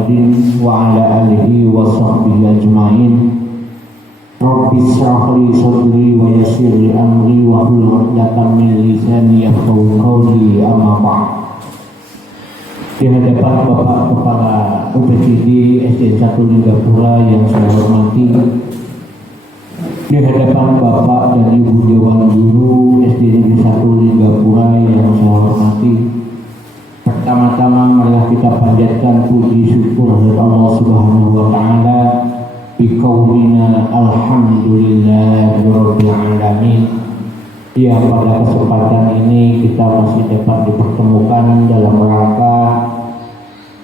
Muhammadin wa ala alihi wa sahbihi ajma'in. Rabbi shrah li sadri wa yassir li amri wa hlul 'uqdatam min lisani yafqahu qawli, amma ba'd. Di hadapan Bapak Kepala UPTD SD 1 Linggapura yang saya hormati, di hadapan Bapak dan Ibu Dewan Guru SD Negeri 1 Linggapura yang saya hormati, pertama-tama marilah kita panjatkan puji syukur kepada Allah Subhanahu wa taala biqaulina alhamdulillahirabbil alamin. Yang pada kesempatan ini kita masih dapat dipertemukan dalam rangka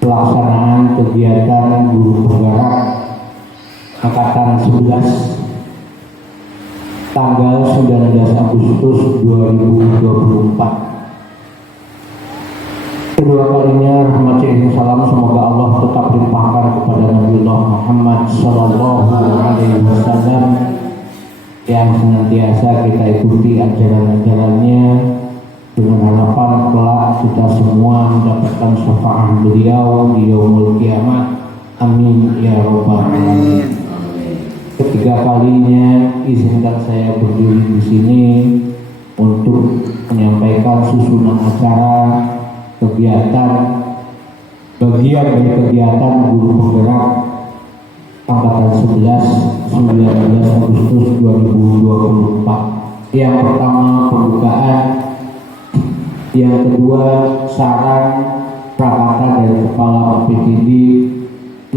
pelaksanaan kegiatan guru penggerak angkatan 11 tanggal 19 Agustus 2024. Kedua kalinya rahmat dan salam semoga Allah tetap limpahkan kepada Nabiullah Muhammad sallallahu alaihi wasallam yang senantiasa kita ikuti ajaran-ajarannya dengan harapan kelak kita semua mendapatkan syafaat beliau di yaumul kiamat. Amin ya rabbal alamin. Ketiga kalinya izinkan saya berdiri di sini untuk menyampaikan susunan acara kegiatan bagian dari kegiatan guru penggerak angkatan 11 19 Agustus 2024. Yang pertama pembukaan, yang kedua saran prakata dari kepala UPTD,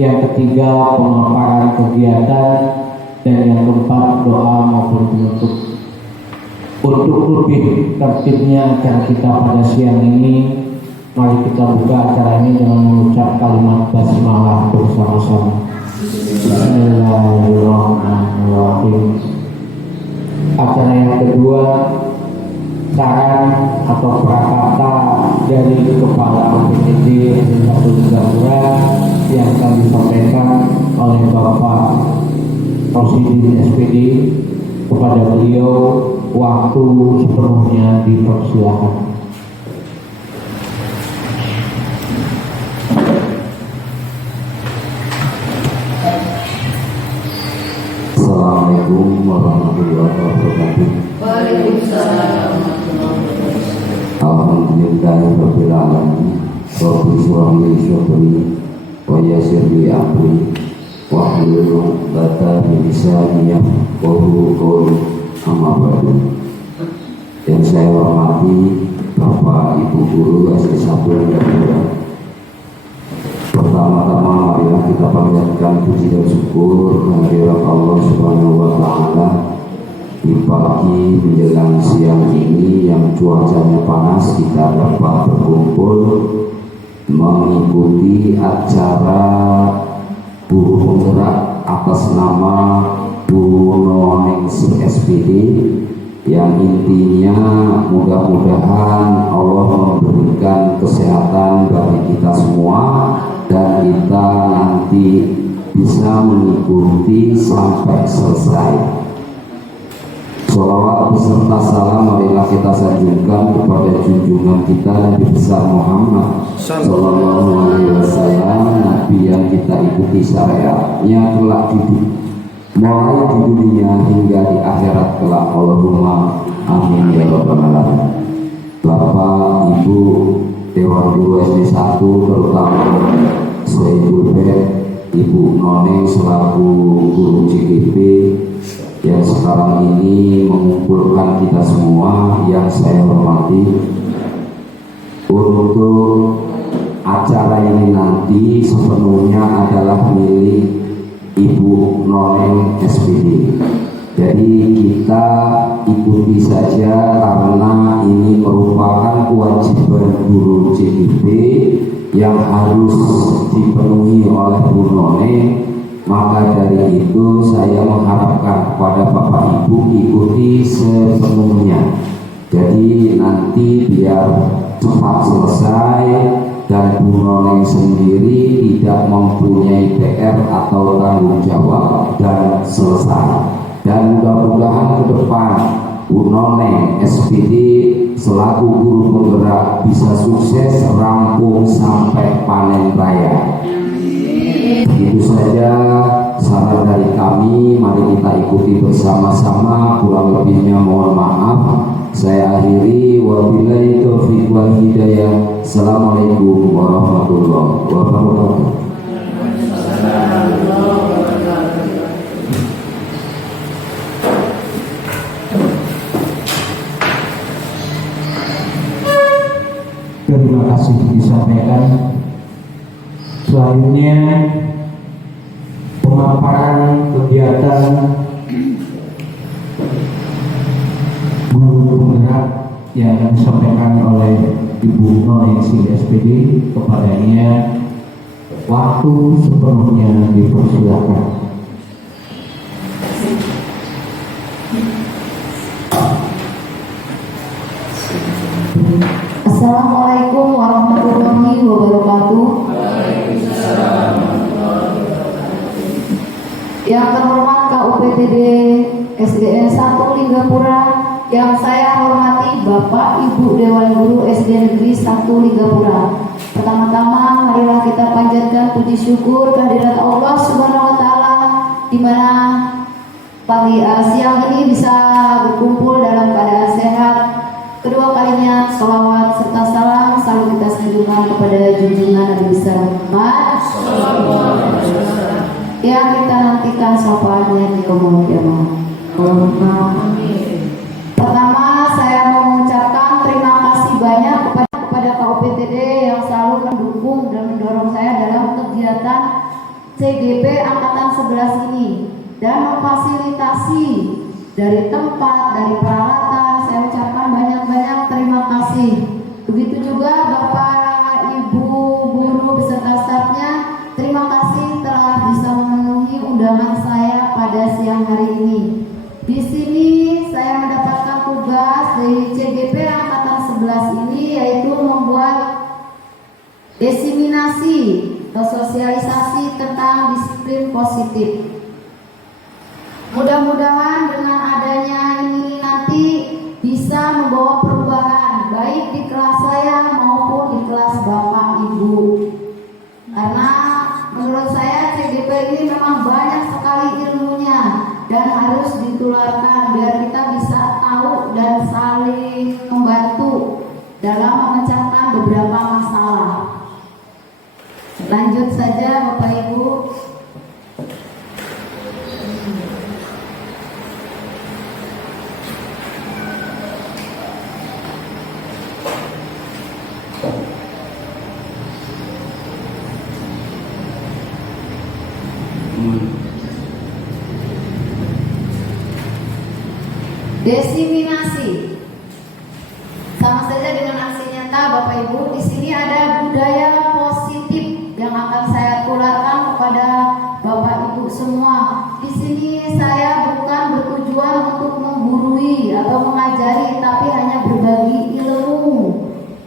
yang ketiga pemaparan kegiatan, dan yang keempat doa maupun penutup. Untuk lebih tertibnya acara kita pada siang ini, mari kita buka acara ini dengan mengucap kalimat basmalah bersama-sama. Bismillahirrahmanirrahim. Acara yang kedua, saran atau prakata dari kepala UPTD SD 1 Linggapura yang akan disampaikan oleh Bapak Rosidin SPD. Kepada beliau waktu sepenuhnya dipersilakan. Assalamualaikum warahmatullahi wabarakatuh. Waalaikumsalam. Alhamdulillahirabbil alamin. Rabbi shrah li sadri wa yassir li amri wahlul 'uqdatam min lisani yafqahu qawli, amma ba'du. Yang saya hormati Bapak Ibu Guru SD 1 Linggapura. Pertama-tama marilah kita panjatkan puji dan syukur kehadirat Allah Subhanahu wa taala di pagi menjelang siang ini yang cuacanya panas, kita dapat berkumpul mengikuti acara guru penggerak atas nama Bu Noningsih SPD, yang intinya mudah-mudahan Allah memberikan kesehatan bagi kita semua dan kita nanti bisa mengikuti sampai selesai. Sholawat beserta salam marilah kita sanjungkan kepada junjungan kita Nabi besar Muhammad sallallahu alaihi wasallam, Nabi yang kita ikuti syariatnya kelak mulai di dunia hingga di akhirat kelak. Allahumma amin ya rabbal alamin. Bapak Ibu Dewan Guru SD 1, terutama saya Ibu Noneng selaku guru CGP yang sekarang ini mengumpulkan kita semua yang saya hormati. Untuk acara ini nanti sepenuhnya adalah milik Ibu Noneng SPD. Jadi kita ikuti saja karena ini merupakan kewajiban guru CGP yang harus dipenuhi oleh Bu Noneng. Maka dari itu saya mengharapkan kepada Bapak Ibu ikuti sepenuhnya. Jadi nanti biar cepat selesai dan Bu Noneng sendiri tidak mempunyai PR atau tanggung jawab dan selesai. Dan mudah-mudahan ke depan Bu Noneng SPD selaku guru penggerak bisa sukses rampung sampai panen raya. bersama-sama, kurang lebihnya mohon maaf. Saya akhiri, wabillahi taufiq wal hidayah. Assalamualaikum warahmatullahi wabarakatuh. Terima kasih disampaikan. Selanjutnya pemaparan kegiatan guru penggerak yang akan disampaikan oleh Ibu Noningsi SPD. Kepadanya waktu sepenuhnya dipersilakan. Assalamualaikum warahmatullahi wabarakatuh. Yang terhormat KUPTD SDN 1 Linggapura, yang saya hormati Bapak Ibu Dewan Guru SD Negeri 1 Linggapura. Pertama-tama marilah kita panjatkan puji syukur kehadirat Allah Subhanahu wa taala di mana siang ini bisa berkumpul dalam keadaan sehat. Kedua kalinya salawat serta salam selalu kita sanjungkan kepada junjungan Nabi besar Muhammad yang kita nantikan syafaatnya di yaumul qiyamah. Pertama, saya mau mengucapkan terima kasih banyak kepada KUPTD yang selalu mendukung dan mendorong saya dalam kegiatan CGP Angkatan 11 ini dan memfasilitasi dari tempat, dari peralatan. Saya ucapkan banyak-banyak terima kasih. Begitu juga Bapak, Ibu, guru beserta stafnya, terima kasih telah bisa memenuhi undangan saya pada siang hari ini. Di sini saya mendapatkan tugas dari CGP Angkatan 11 ini, yaitu membuat diseminasi atau sosialisasi tentang disiplin positif. Mudah-mudahan dengan adanya ini nanti bisa membawa perubahan baik di kelas saya maupun di kelas Bapak Ibu. Karena menurut saya CGP ini memang banyak sekali ilmunya dan harus ditularkan biar kita bisa tahu dan saling membantu dalam memecahkan beberapa masalah. Lanjut saja Bapak Ibu. Diseminasi sama saja dengan aksi nyata Bapak Ibu. Di sini ada budaya positif yang akan saya tularkan kepada Bapak Ibu semua. Di sini saya bukan bertujuan untuk menggurui atau mengajari, tapi hanya berbagi ilmu.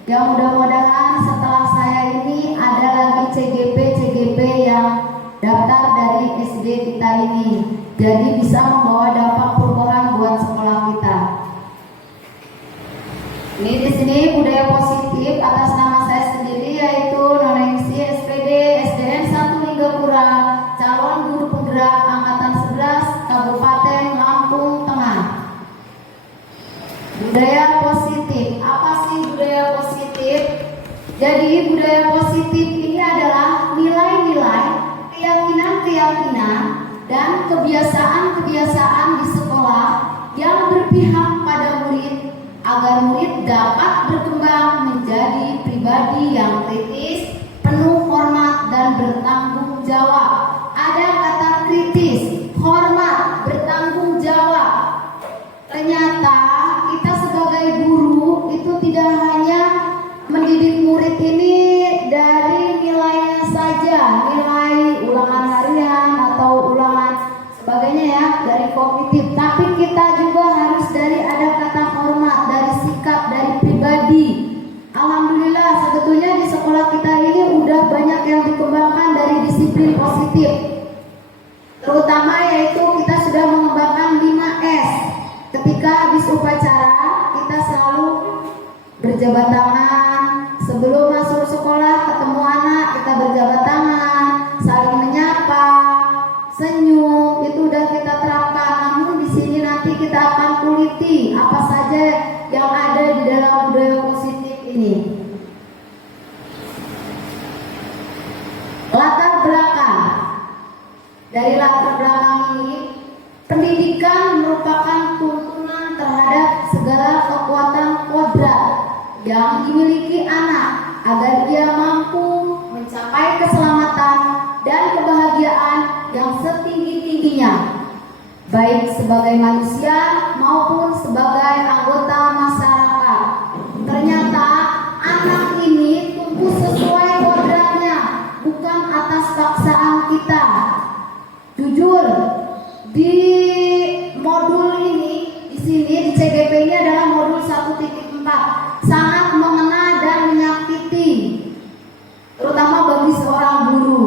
Yang mudah-mudahan setelah saya ini ada lagi CGP yang daftar dari SD kita ini. Jadi bisa membawa dampak perubahan buat sekolah kita. Ini di sini budaya positif atas nama saya sendiri, yaitu Noningsi SPD SDN 1 Linggapura, calon guru penggerak angkatan 11 Kabupaten Lampung Tengah. Budaya positif. Apa sih budaya positif? Jadi budaya positif ini adalah nilai-nilai, keyakinan-keyakinan dan kebiasaan-kebiasaan di sekolah yang berpihak pada murid agar murid dapat berkembang menjadi pribadi yang kritis, penuh hormat dan bertanggung jawab. Ada kata kritis, hormat, bertanggung jawab. Ternyata kita sebagai guru itu tidak hanya mendidik murid ini dari nilainya saja, nilai ulangan harian atau ulangan sebagainya ya, dari kognitif, tapi kita juga harus dari ada kata hormat, dari sikap, dari pribadi. Alhamdulillah sebetulnya di sekolah kita ini udah banyak yang dikembangkan dari disiplin positif, terutama yaitu kita sudah mengembangkan 5S. Ketika habis upacara kita selalu berjabat tangan, sebelum masuk sekolah ketemu anak kita berjabat tangan, saling menyapa, senyum, itu udah kita terapkan. Namun di sini nanti Dari latar belakang ini, pendidikan merupakan tuntunan terhadap segala kekuatan kodrat yang dimiliki anak agar ia mampu mencapai keselamatan dan kebahagiaan yang setinggi-tingginya, baik sebagai manusia maupun sebagai anggota masyarakat. Ternyata anak ini tumbuh sesuai kodratnya, bukan atas paksaan kita. Jujur, di modul ini, di sini di CGP ini adalah modul 1.4, sangat mengena dan menyakiti, terutama bagi seorang guru.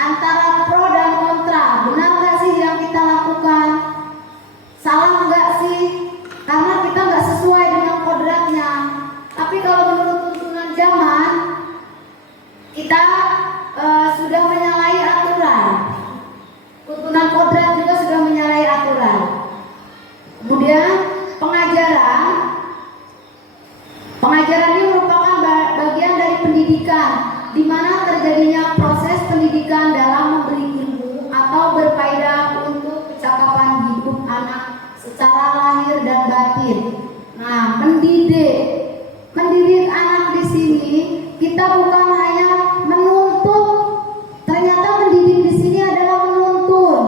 Antara pro dan kontra, benar nggak sih yang kita lakukan? Salah nggak sih? Karena kita nggak sesuai dengan kodratnya. Tapi kalau menurut tuntunan zaman, kita sudah menyalahi aturan. Tuntunan kodrat juga sudah menyalahi aturan. Kemudian pengajaran ini merupakan bagian dari pendidikan, di mana terjadinya proses pendidikan dalam memberi ilmu atau berfaedah untuk kecakapan hidup anak secara lahir dan batin. Nah, mendidik anak di sini kita bukan hanya menuntut. Ternyata mendidik di sini adalah menuntun.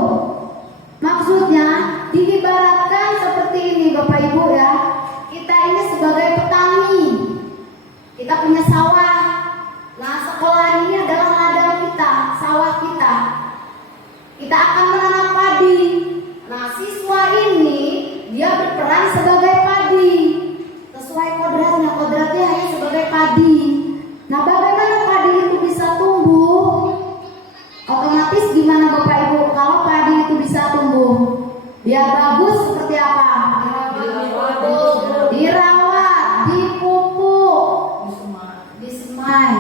Maksudnya diibaratkan seperti ini, Bapak Ibu ya. Kita ini sebagai petani. Kita punya sawah. Nah, sekolah ini adalah ladang kita, sawah kita. Kita akan menanam padi. Nah, siswa ini dia berperan sebagai padi. Sesuai kodratnya hanya sebagai padi. Nah, bagaimana padi itu bisa tumbuh? Otomatis gimana Bapak Ibu kalau padi itu bisa tumbuh? Biar bagus seperti apa? Dirawat, dipupuk, disemai,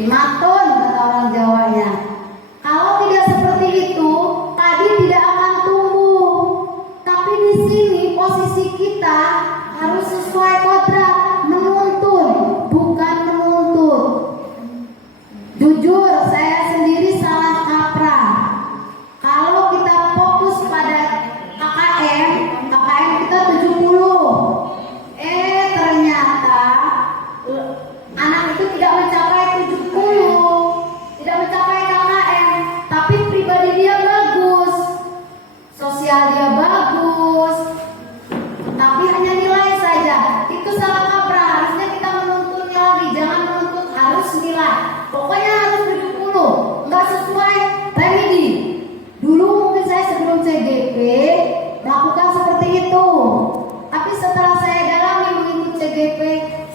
dimatun kata orang Jawanya. Kalau tidak seperti itu, padi tidak akan tumbuh. Tapi di sini posisi kita harus sesuai kodrat, menuntun, bukan menuntut. Jujur, saya sendiri salah kaprah. Kalau kita fokus pada KKM kita 70. Ternyata anak itu tidak mencapai 70, tidak mencapai KKM, tapi pribadi dia bagus, sosial dia bagus, tapi hanya nilai saja. Itu salah kaprah. Harusnya kita menuntunnya lagi, jangan menuntut harus nilai. Pokoknya harus 70, nggak sesuai remedi. Dulu mungkin saya sebelum CGP melakukan seperti itu. Tapi setelah saya dalami mengikuti CGP,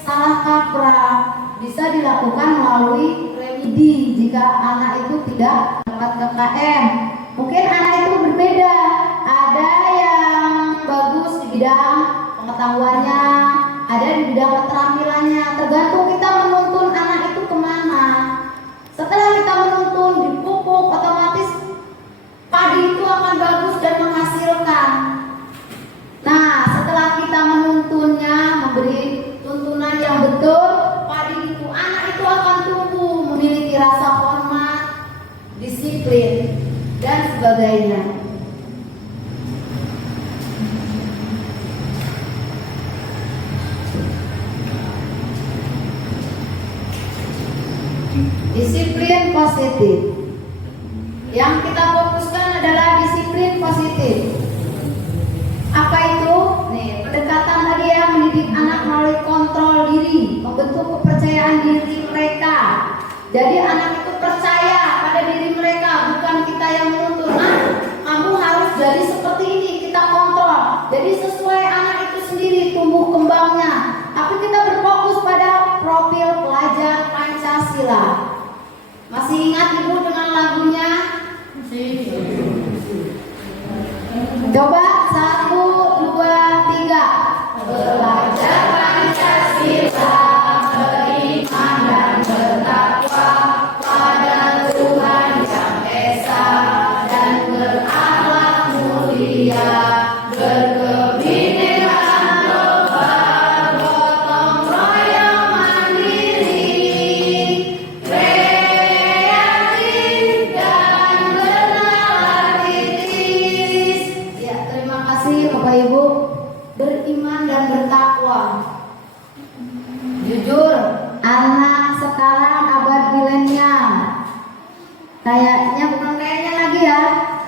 salah kaprah. Bisa dilakukan melalui remedi jika anak itu tidak dapat KKM. Mungkin anak itu berbeda. Ada yang bagus di bidang pengetahuannya, ada di bidang keterampilannya. Tergantung kita menuntun anak itu kemana. Setelah kita menuntun, dipupuk, otomatis padi itu akan bagus dan menghasilkan. Nah, setelah kita menuntunnya, memberi tuntunan yang betul, padi itu, anak itu akan tumbuh, memiliki rasa hormat, disiplin, dan sebagainya. Disiplin positif. Yang kita fokuskan adalah disiplin positif. Apa itu? Nih, pendekatan tadi ya, mendidik anak melalui kontrol diri, membentuk kepercayaan diri mereka. Jadi anak itu percaya pada diri mereka, bukan kita yang menuntut. Kamu harus jadi seperti ini, kita kontrol. Jadi sesuai anak itu sendiri tumbuh kembangnya. Tapi kita berfokus pada profil pelajar Pancasila. Masih ingat Ibu dengan lagunya? Coba 1, 2, 3. Belajar Pancasila, beriman dan bertakwa pada Tuhan Yang Esa dan berakhlak mulia, berkebinekaan global, gotong royong mandiri, kreatif dan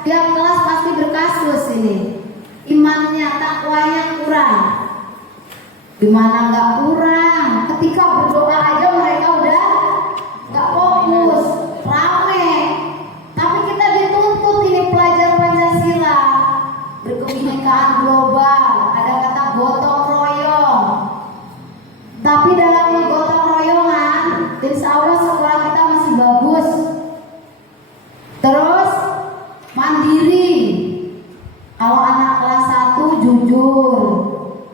Tiap kelas pasti berkasus ini. Imannya, takwanya kurang. Gimana nggak kurang? Ketika berdoa aja mereka udah nggak fokus, rame. Tapi kita dituntut ini pelajar Pancasila, berkebinekaan global, ada kata gotong royong. Tapi dalam gotong royongan, insya Allah sekolah kita masih bagus. Terus mandiri. Kalau anak kelas 1 jujur,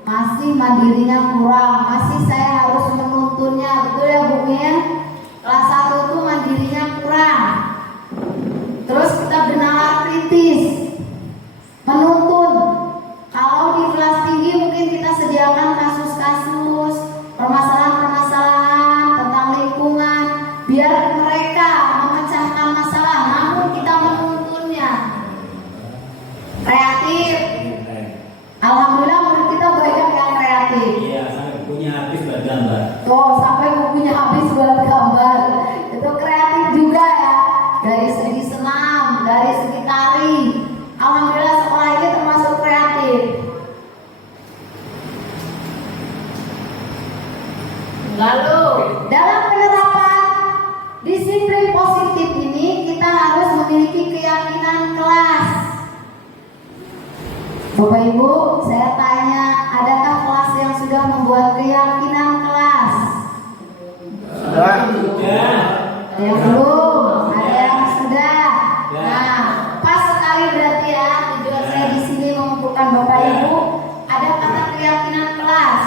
masih mandirinya kurang, masih saya harus menuntunnya, betul ya Bu Min? Kelas 1 itu mandirinya kurang. Terus kita bernalar kritis, menuntun. Kalau di kelas tinggi mungkin kita sediakan kasus-kasus, permasalahan-permasalahan tentang lingkungan, biar mereka memecahkan masalah, namun kita menuntunnya. Kreatif. Alhamdulillah murid kita banyak yang kreatif. Iya, sampai bukunya habis buat gambar. Tuh, sampai bukunya habis buat gambar. Itu kreatif juga ya. Dari segi senam, dari segi tari. Alhamdulillah sekolah ini termasuk kreatif. Lalu, dalam penerapan disiplin positif ini kita harus memiliki keyakinan kelas. Bapak Ibu, saya tanya, adakah kelas yang sudah membuat keyakinan kelas? Sudah. Ada yang belum, ada yang sudah. Nah, pas sekali berarti ya tujuan saya di sini mengumpulkan Bapak Ibu. Ada kata keyakinan kelas.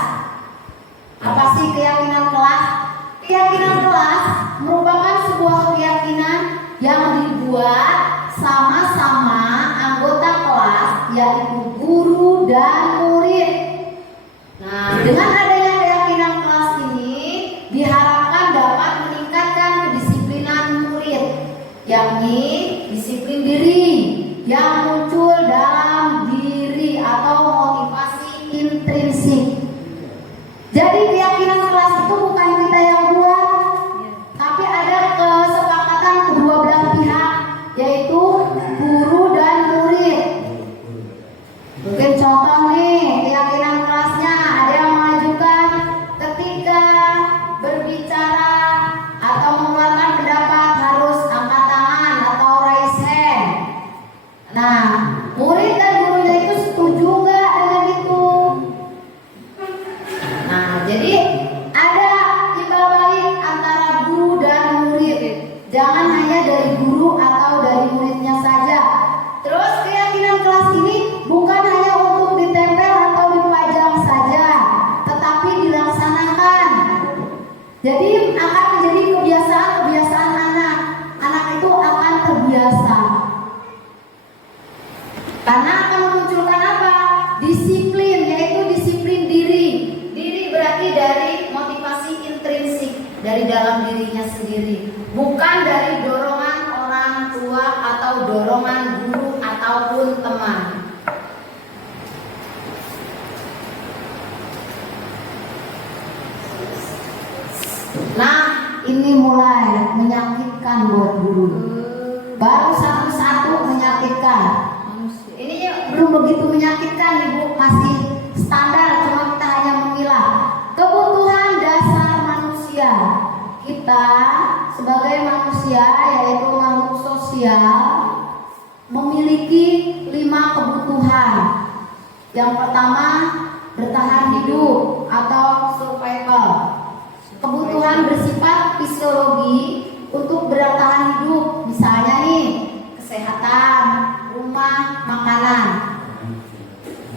Apa sih keyakinan kelas? Keyakinan kelas merupakan sebuah keyakinan yang dibuat sama-sama anggota kelas, yaitu guru dan murid. Nah, dengan adanya keyakinan kelas ini diharapkan dapat meningkatkan kedisiplinan murid, yakni disiplin diri yang muncul dalam diri atau motivasi intrinsik. Jadi keyakinan kelas itu bukan kita yang buat, tapi ada kesepakatan kedua belah pihak, yaitu guru dan murid. Mungkin contoh nih, keyakinan kelasnya ada yang mengajukan ketika berbicara atau mengeluarkan pendapat harus angkat tangan atau raise hand. Nah, murid dan gurunya itu setuju nggak dengan itu? Nah, jadi ada timbal balik antara guru dan murid. Jangan hanya dari guru atau dari muridnya saja. Terus keyakinan kelas ini bukan hanya untuk ditempel atau dipajang saja, tetapi dilaksanakan. Jadi akan menjadi kebiasaan anak. Anak itu akan terbiasa. Karena akan memunculkan apa? Disiplin, yaitu disiplin diri. Diri berarti dari motivasi intrinsik, dari dalam dirinya sendiri, bukan dari dorongan orang tua atau dorongan guru ataupun teman. Nah, ini mulai menyakitkan buat guru. Baru satu-satu menyakitkan. Ini belum begitu menyakitkan, Ibu, masih standar, cuma kita hanya memilah kebutuhan dasar manusia. Kita sebagai manusia, yaitu makhluk sosial, memiliki 5 kebutuhan. Yang pertama, bertahan hidup atau survival. Kebutuhan bersifat fisiologi untuk bertahan hidup, misalnya nih kesehatan, rumah, makanan.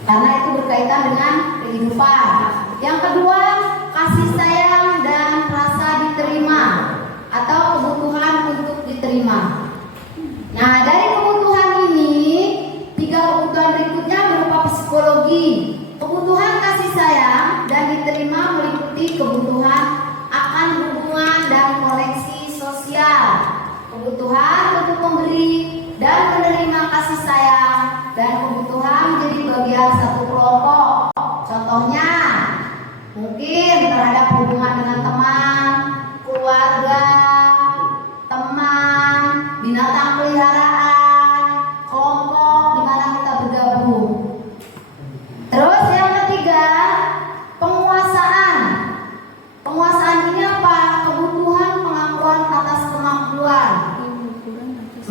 Karena itu berkaitan dengan kehidupan. Yang kedua, kasih sayang dan rasa diterima atau kebutuhan untuk diterima. Nah, dari kebutuhan ini, 3 kebutuhan berikutnya berupa psikologi. Kebutuhan kasih sayang dan diterima meliputi kebutuhan akan hubungan dan koneksi sosial, kebutuhan untuk memberi dan menerima kasih sayang, dan kebutuhan menjadi bagian satu kelompok. Contohnya mungkin terhadap hubungan dengan teman, keluarga, teman, binatang peliharaan, kelompok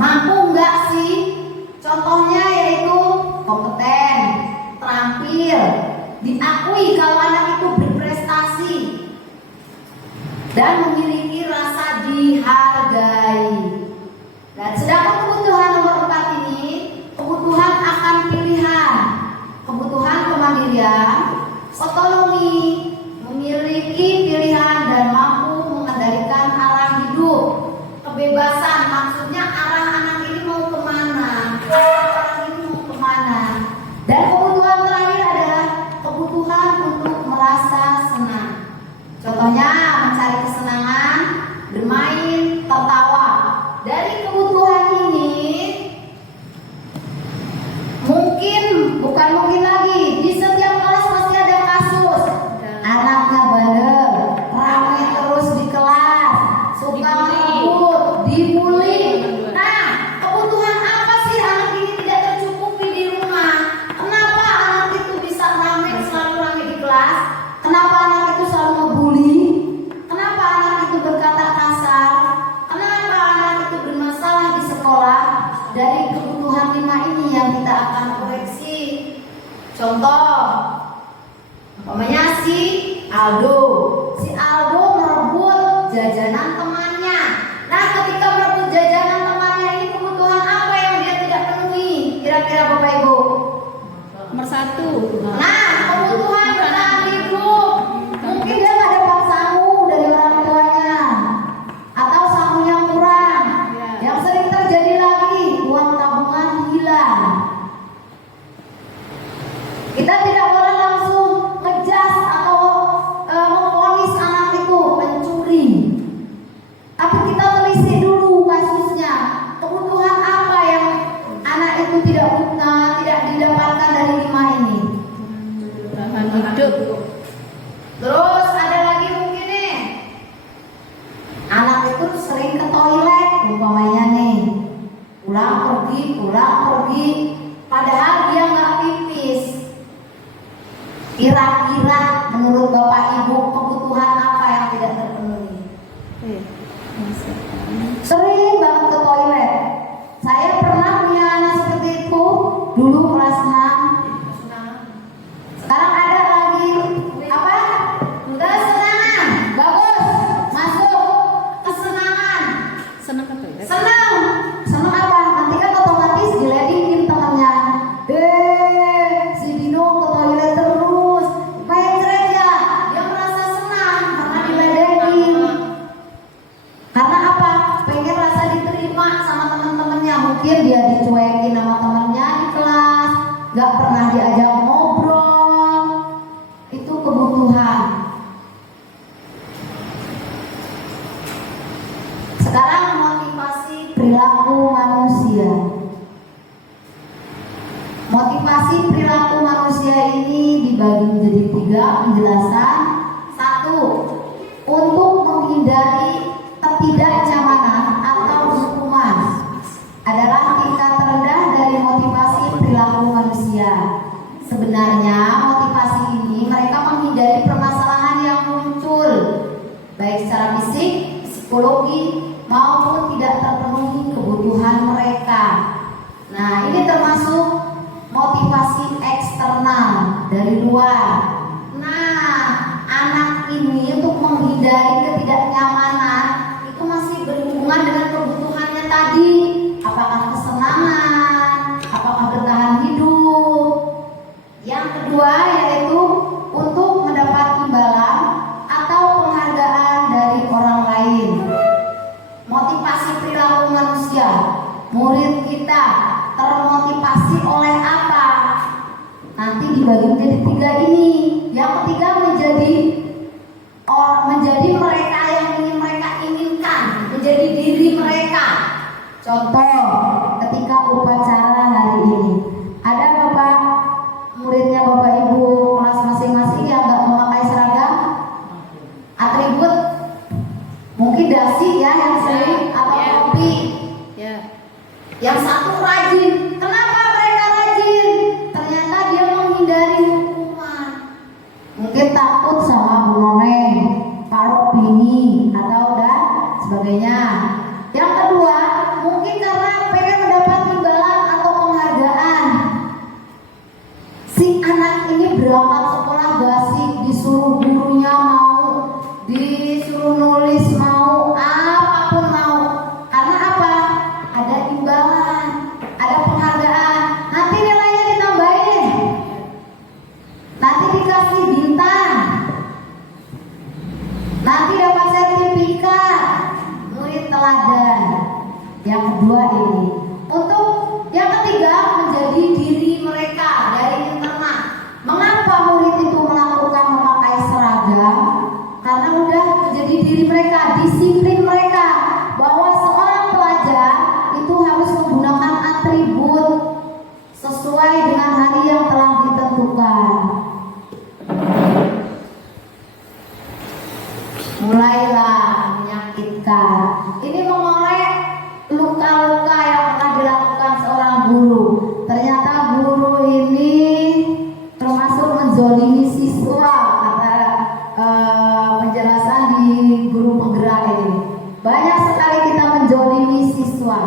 Mampu nggak sih? Contohnya yaitu kompeten, terampil, diakui kalau anak itu berprestasi, dan memiliki rasa dihargai. Dan sedangkan kebutuhan nomor 4 ini, kebutuhan akan pilihan, kebutuhan kemandirian, otonomi, memiliki pilihan dan mampu mengendalikan arah hidup, kebebasan, maksudnya arah anak ini mau kemana, arah ini mau kemana. Dan kebutuhan terakhir adalah kebutuhan untuk merasa senang. Contohnya mencari kesenangan, bermain, tertawa. Dari kebutuhan ini bukan mungkin lagi, di setiap kelas pasti ada kasus anaknya bandel, ramai terus di kelas, suka ngebut, dibully. Nah, kebutuhan apa sih anak ini tidak tercukupi di rumah? Kenapa anak itu bisa selalu ramai di kelas? Kenapa anak itu selalu ngebully? Kenapa anak itu berkata kasar? Kenapa anak itu bermasalah di sekolah? Dari kebutuhan 5 ini yang kita akan koreksi. Contoh, umpamanya si Aldo merebut jajanan temannya. Nah, ketika merebut jajanan temannya ini, kebutuhan apa yang dia tidak penuhi? Kira-kira Bapak Ibu? Nomor 1. Nah, kebutuhan bertahan hidup. Mungkin dia nggak dapat sangu dari orang tuanya, atau sangunya kurang. Yang sering terjadi lagi, uang tabungan hilang. Kita tidak boleh langsung ngejas atau memvonis anak itu pencuri. Tapi kita telisik dulu kasusnya. Kebutuhan apa yang anak itu tidak didapatkan dari 5 ini? Tahan hidup. Terus ada lagi mungkin nih, anak itu sering ke toilet, umpamanya nih, pulang pergi, padahal dia nggak pipis. Kira-kira menurut Bapak Ibu kebutuhan apa yang tidak terpenuhi? Sering banget ke toilet. Saya pernah punya anak seperti itu dulu kelas 6. Sekarang ada lagi apa? Kesenangan. Bagus. Masuk kesenangan. Senang ke toilet. Senang apa? Nanti kan otomatis diledekin temannya. Si Dino ke toilet terus. Main seret ya. Dia merasa senang karena diledekin. Karena apa? Pengen rasa diterima sama teman-temannya. Mungkin dia dicuekin sama temannya di kelas, gak pernah diajak ngobrol. Itu kebutuhan. Sekarang motivasi perilaku manusia. Motivasi perilaku manusia ini dibagi menjadi 3 penjelasan. 1. Untuk menghindari ketidaknyamanan atau hukuman adalah tingkat terendah dari motivasi perilaku manusia. Sebenarnya motivasi ini mereka menghindari permasalahan yang muncul baik secara fisik, psikologi maupun tidak terpenuhi kebutuhan mereka. Nah, ini termasuk motivasi eksternal dari luar. Nah, anak ini untuk menghindari ketidaknyamanan itu masih berhubungan dengan kebutuhannya tadi. Apakah kesenangan, apakah bertahan hidup. Yang kedua yaitu untuk mendapat imbalan atau penghargaan dari orang lain. Motivasi perilaku manusia, murid kita termotivasi oleh apa? Nanti dibagi menjadi 3 ini. Yang ketiga menjadi mereka yang ingin mereka inginkan, menjadi diri mereka. Contoh, ketika upacara hari ini, ada Bapak muridnya Bapak Ibu kelas masing-masing yang nggak memakai seragam, atribut, mungkin dasi ya yang sering atau topi. Yang satu rajin. Kenapa mereka rajin? Ternyata dia menghindari hukuman. Mungkin takut sama Bu Noneng, Pak Robini atau dan sebagainya. Yang kedua, mungkin karena pengen Yang kedua ini. Untuk yang ketiga, menjadi diri mereka dari internal. Mengapa murid itu melakukan memakai seragam? Karena udah menjadi diri mereka, disiplin mereka, bahwa seorang pelajar itu harus menggunakan atribut sesuai dengan hari yang telah ditentukan. Mulailah menyakitkan. Ini mengorek luka-luka yang pernah dilakukan seorang guru. Ternyata guru ini termasuk menzolimi siswa, kata penjelasan di guru penggerak ini. Banyak sekali kita menzolimi siswa.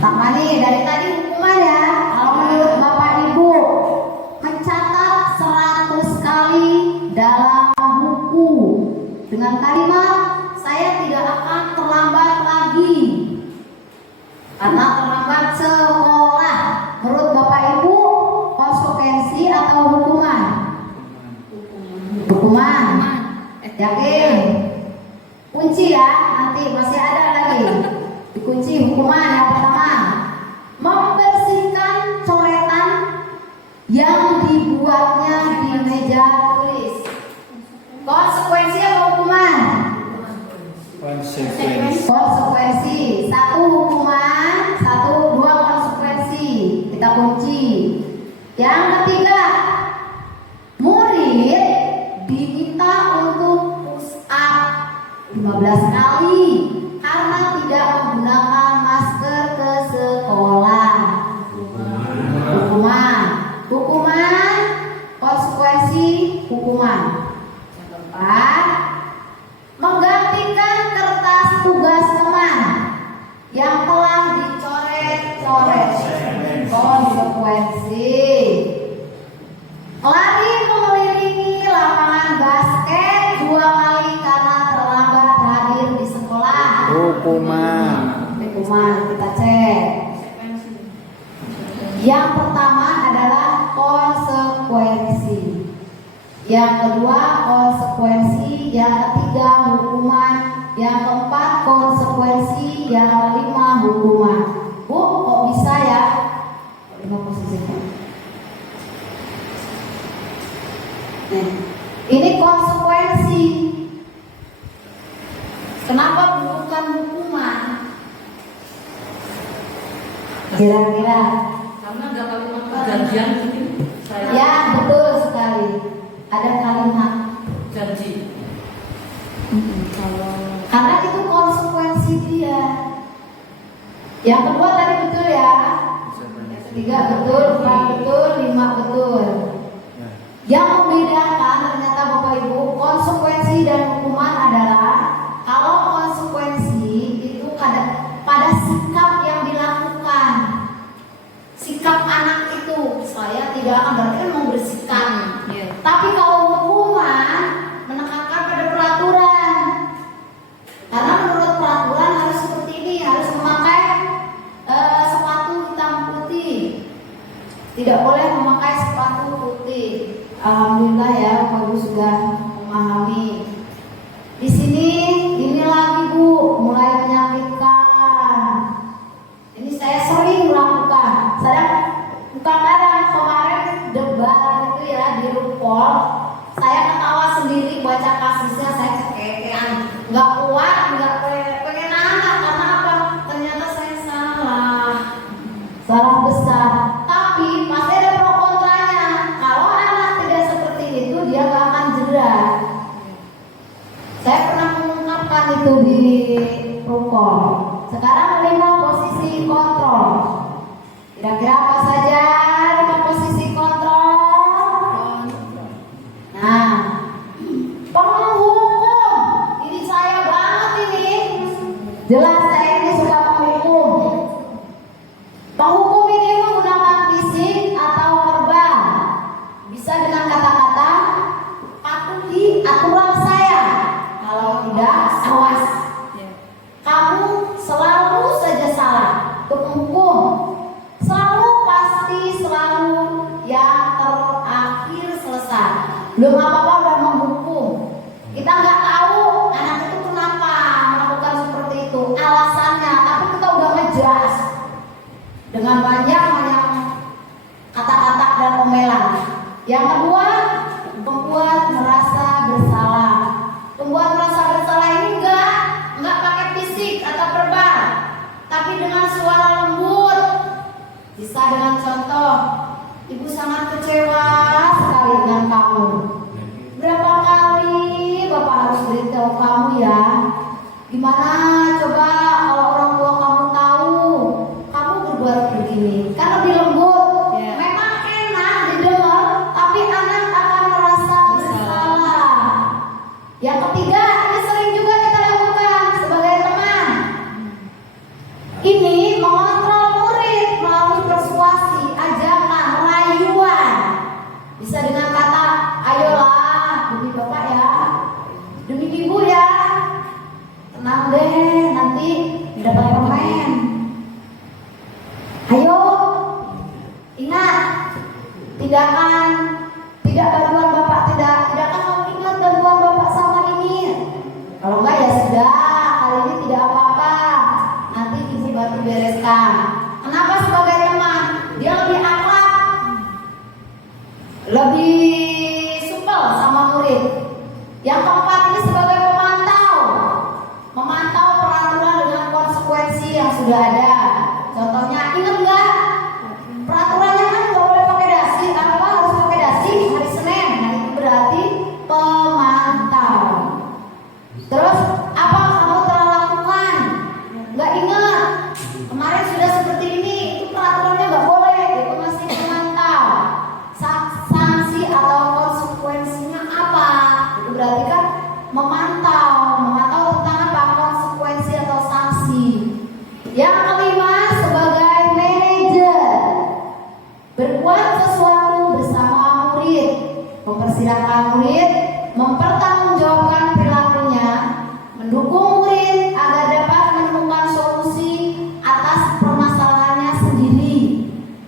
Tak Mani, dari tadi hukuman ya. Kalau menurut Bapak Ibu, mencatat 100 kali dalam buku dengan kalimat saya tidak akan terlambat lagi karena terlambat sekolah. Menurut Bapak Ibu, konsekuensi atau hukuman? Hukuman. Yakin? Kunci ya, nanti masih ada lagi. Dikunci hukuman yang pertama, membersihkan coretan yang dibuatnya di meja tulis. Konsekuensi atau hukuman? Konsekuensi. Satu hukuman, dua konsekuensi. Kita kunci. Yang ketiga, murid diminta untuk push up 15 kali karena tidak menggunakan masker ke sekolah. Hukuman, konsekuensi, hukuman. Yang keempat, menggantikan kertas tugas teman yang telah dicoret-coret. Konsekuensi, lari mengelilingi lapangan basket 2 kali karena terlambat hadir di sekolah. Hukuman. Kita cek. Yang pertama adalah konsekuensi. Yang kedua konsekuensi. Yang ketiga hukuman. Yang keempat konsekuensi. Yang kelima hukuman. Bu, kok bisa ya? Ini konsekuensi. Kenapa bukan hukuman? Kira-kira? Karena ada kalimat perjanjian mungkin. Ya, betul sekali. Ada kalimat Janji. karena itu konsekuensi dia. Yang kedua tadi betul ya. Yang ketiga betul, 4 betul, 5 betul. Yang membedakan ternyata Bapak Ibu, konsekuensi dan hukuman adalah kalau konsekuensi itu pada sikap yang dilakukan. Sikap anak itu, saya tidak akan berarti membersihkan. Tapi kalau hukuman menekankan pada peraturan. Karena menurut peraturan harus seperti ini, harus memakai sepatu hitam putih. Tidak boleh memakai sepatu putih. Alhamdulillah ya, Bapak Ibu sudah memahami. Di sini ini lagi Bu, mulai menyakitkan. Ini saya sering melakukan. Saya bukan kadang kemarin debat itu ya di Rupol, saya ketawa sendiri baca kasusnya, saya cekekean, nggak kuat, nggak pengen anak karena apa? Ternyata saya salah besar. Tapi pasti ada pro kontranya. Kalau anak tidak seperti itu, dia nggak akan jeda. Saya pernah mengungkapkan itu di Rupol. Sekarang 5 posisi kontrol. Kira-kira apa saja 5 posisi kontrol? Nah, penghukum. Ini saya banget ini. Jelas saya ini suka menghukum. Penghukum ini menggunakan fisik atau verbal. Bisa dengan kata-kata, patuhi aturan saya. Kalau tidak, awas. Kamu selalu saja salah. Untuk menghukum, selalu yang terakhir selesai. Belum apa-apa udah menghukum. Kita nggak tahu anak itu sangat kecewa sekali dengan kamu. Berapa kali Bapak harus beritahu kamu ya? Gimana coba kalau orang tua kamu tahu kamu berbuat begini? Kan lebih lembut. Ya. Memang enak didengar, tapi anak akan merasa bersalah. Yang ketiga, ini sering juga kita lakukan sebagai teman. Ini mengontrol murid melalui persuasi, ajakan, rayuan. Bisa dengan kata, ayolah demi Bapak ya, demi Ibu ya, tenang deh, nanti dapat permen. Ayo, ingat, tidak bantuan Bapak, tidak akan kamu ingat bantuan Bapak sama ini. Kalau enggak ya sudah, kali ini tidak apa-apa, nanti Ibu bantu bereskan. Kenapa sebagai teman? Dia lebih akrab, lebih supel sama murid. Yang keempat ini sebagai memantau peraturan dengan konsekuensi yang sudah ada. Contohnya, ingat nggak? Peraturannya kan nggak boleh pakai dasi, apa harus pakai dasi hari Senin. Nah itu berarti pemantau. Terus apa kamu telah lakukan? Nggak ingat? Kemarin sudah seperti ini, itu peraturannya nggak boleh. Itu masih memantau. Sanksi atau konsekuensinya apa? Itu berarti kan memantau tentang apa? Konsekuensi atau sanksi. Yang kelima, sebagai manajer, berbuat sesuatu bersama murid, mempersilahkan murid mempertanggungjawabkan perilakunya, mendukung murid agar dapat menemukan solusi atas permasalahannya sendiri.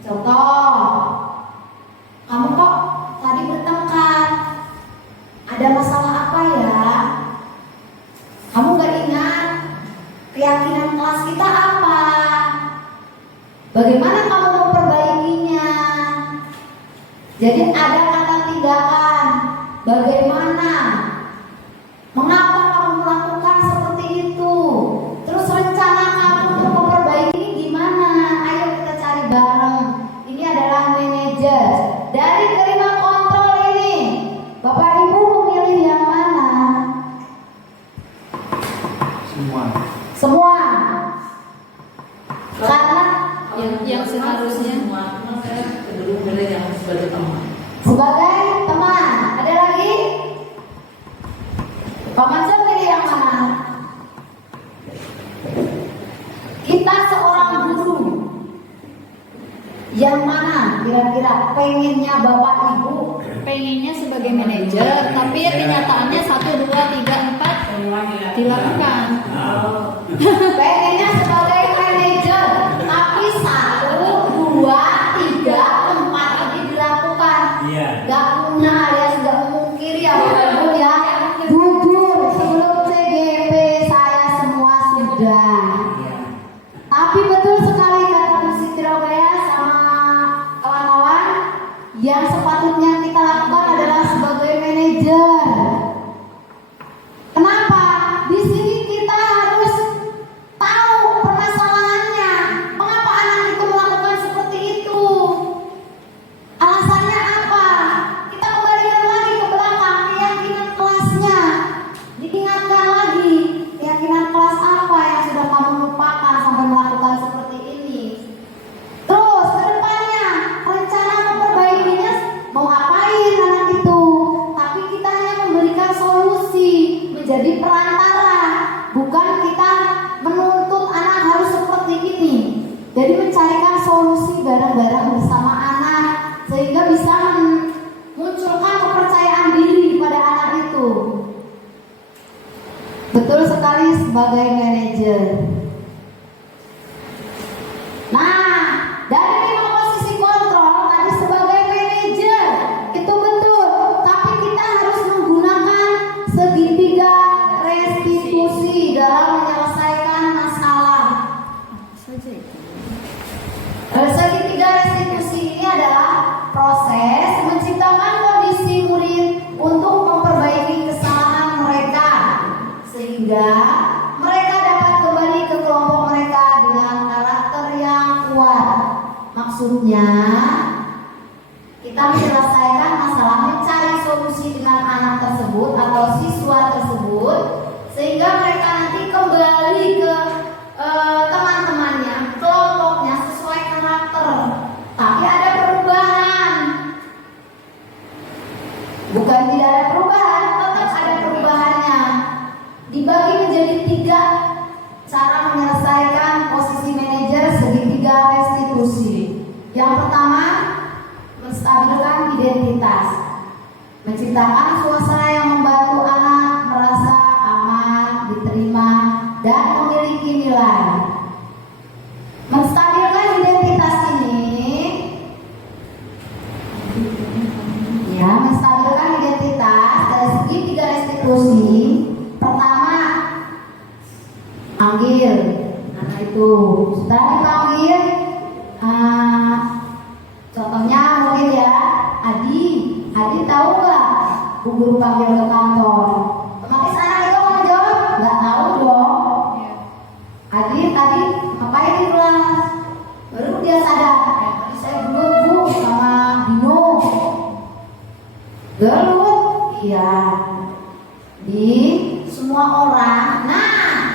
Contoh, kamu kok tadi bertengkar, ada masalah apa ya? Kamu gak ingat keyakinan kelas kita apa? Bagaimana kamu memperbaikinya? Jadi ada kata tindakan. Bagaimana? Mengapa kamu melakukan seperti itu? Terus rencana kamu untuk memperbaiki ini gimana? Ayo kita cari bareng. Ini adalah manajer. Dari kelima kontrol ini, Bapak Ibu memilih yang mana? Semua. Karena yang seharusnya cuma saya cenderung milih yang sebagai teman. sebagai teman. Ada lagi? Pak Mansur pilih yang mana? Kita seorang guru. Yang mana kira-kira pengennya Bapak Ibu? Pengennya sebagai manajer, tapi ya kenyataannya 1, 2, 3, 4 dilakukan. Pengennya sebagai manajer, tapi 1, 2, 3, 4 ini dilakukan. Iya. Gak punya alias gak memungkiri ya Bapak Ibu ya. Jujur, sebelum CGP saya semua sudah. Tapi betul sekali kata Bu Siti Robaya sama kawan-kawan, yang sepatutnya kita lakukan adalah sebagai manajer. Kenapa? Di sini kita harus tahu permasalahannya. Mengapa anak itu melakukan seperti itu? Alasannya apa? Kita kembalikan lagi ke belakang, keyakinan kelasnya. Diingatkan lagi, keyakinan kelas apa yang sudah kamu lupakan sampai melakukan seperti ini. Terus ke depannya, rencana memperbaikinya mau ngapain anak itu? Tapi kita hanya memberikan solusi, menjadi perantara, bukan kita menuntut anak harus seperti ini. Jadi mencarikan solusi bareng-bareng bersama anak sehingga bisa memunculkan kepercayaan diri pada anak itu. Betul sekali sebagai manajer. Nah, dari 5 posisi kontrol tadi sebagai manajer itu betul, tapi kita harus menggunakan segitiga restitusi dalam menyelesaikan masalah. Segitiga restitusi ini adalah proses menciptakan kondisi murid untuk memperbaiki kesalahan mereka sehingga mereka dapat kembali ke kelompok mereka dengan karakter yang kuat. Maksudnya solusi dengan anak tersebut atau siswa tersebut sehingga mereka nanti kembali ke teman-temannya, kelompoknya sesuai karakter. Tapi ada perubahan. Bukan tidak ada perubahan, tetap ada perubahannya. Dibagi menjadi 3 cara menyelesaikan posisi manajer segitiga restitusi. Yang pertama, menstabilkan identitas, menciptakan suasana yang membantu anak merasa aman, diterima, dan memiliki nilai. Menstabilkan identitas ini, ya, menstabilkan identitas dari segi 3 restitusi. Pertama, panggil anak itu. Setelah dipanggil, contohnya mungkin ya, Adi tahu nggak Bu Guru panggil ke kantor? Otomatis anak itu akan menjawab, nggak tahu dong. Adi tadi ngapain di kelas? Baru dia sadar, saya dulu Bu sama Dino. Gelut, iya. Di semua orang,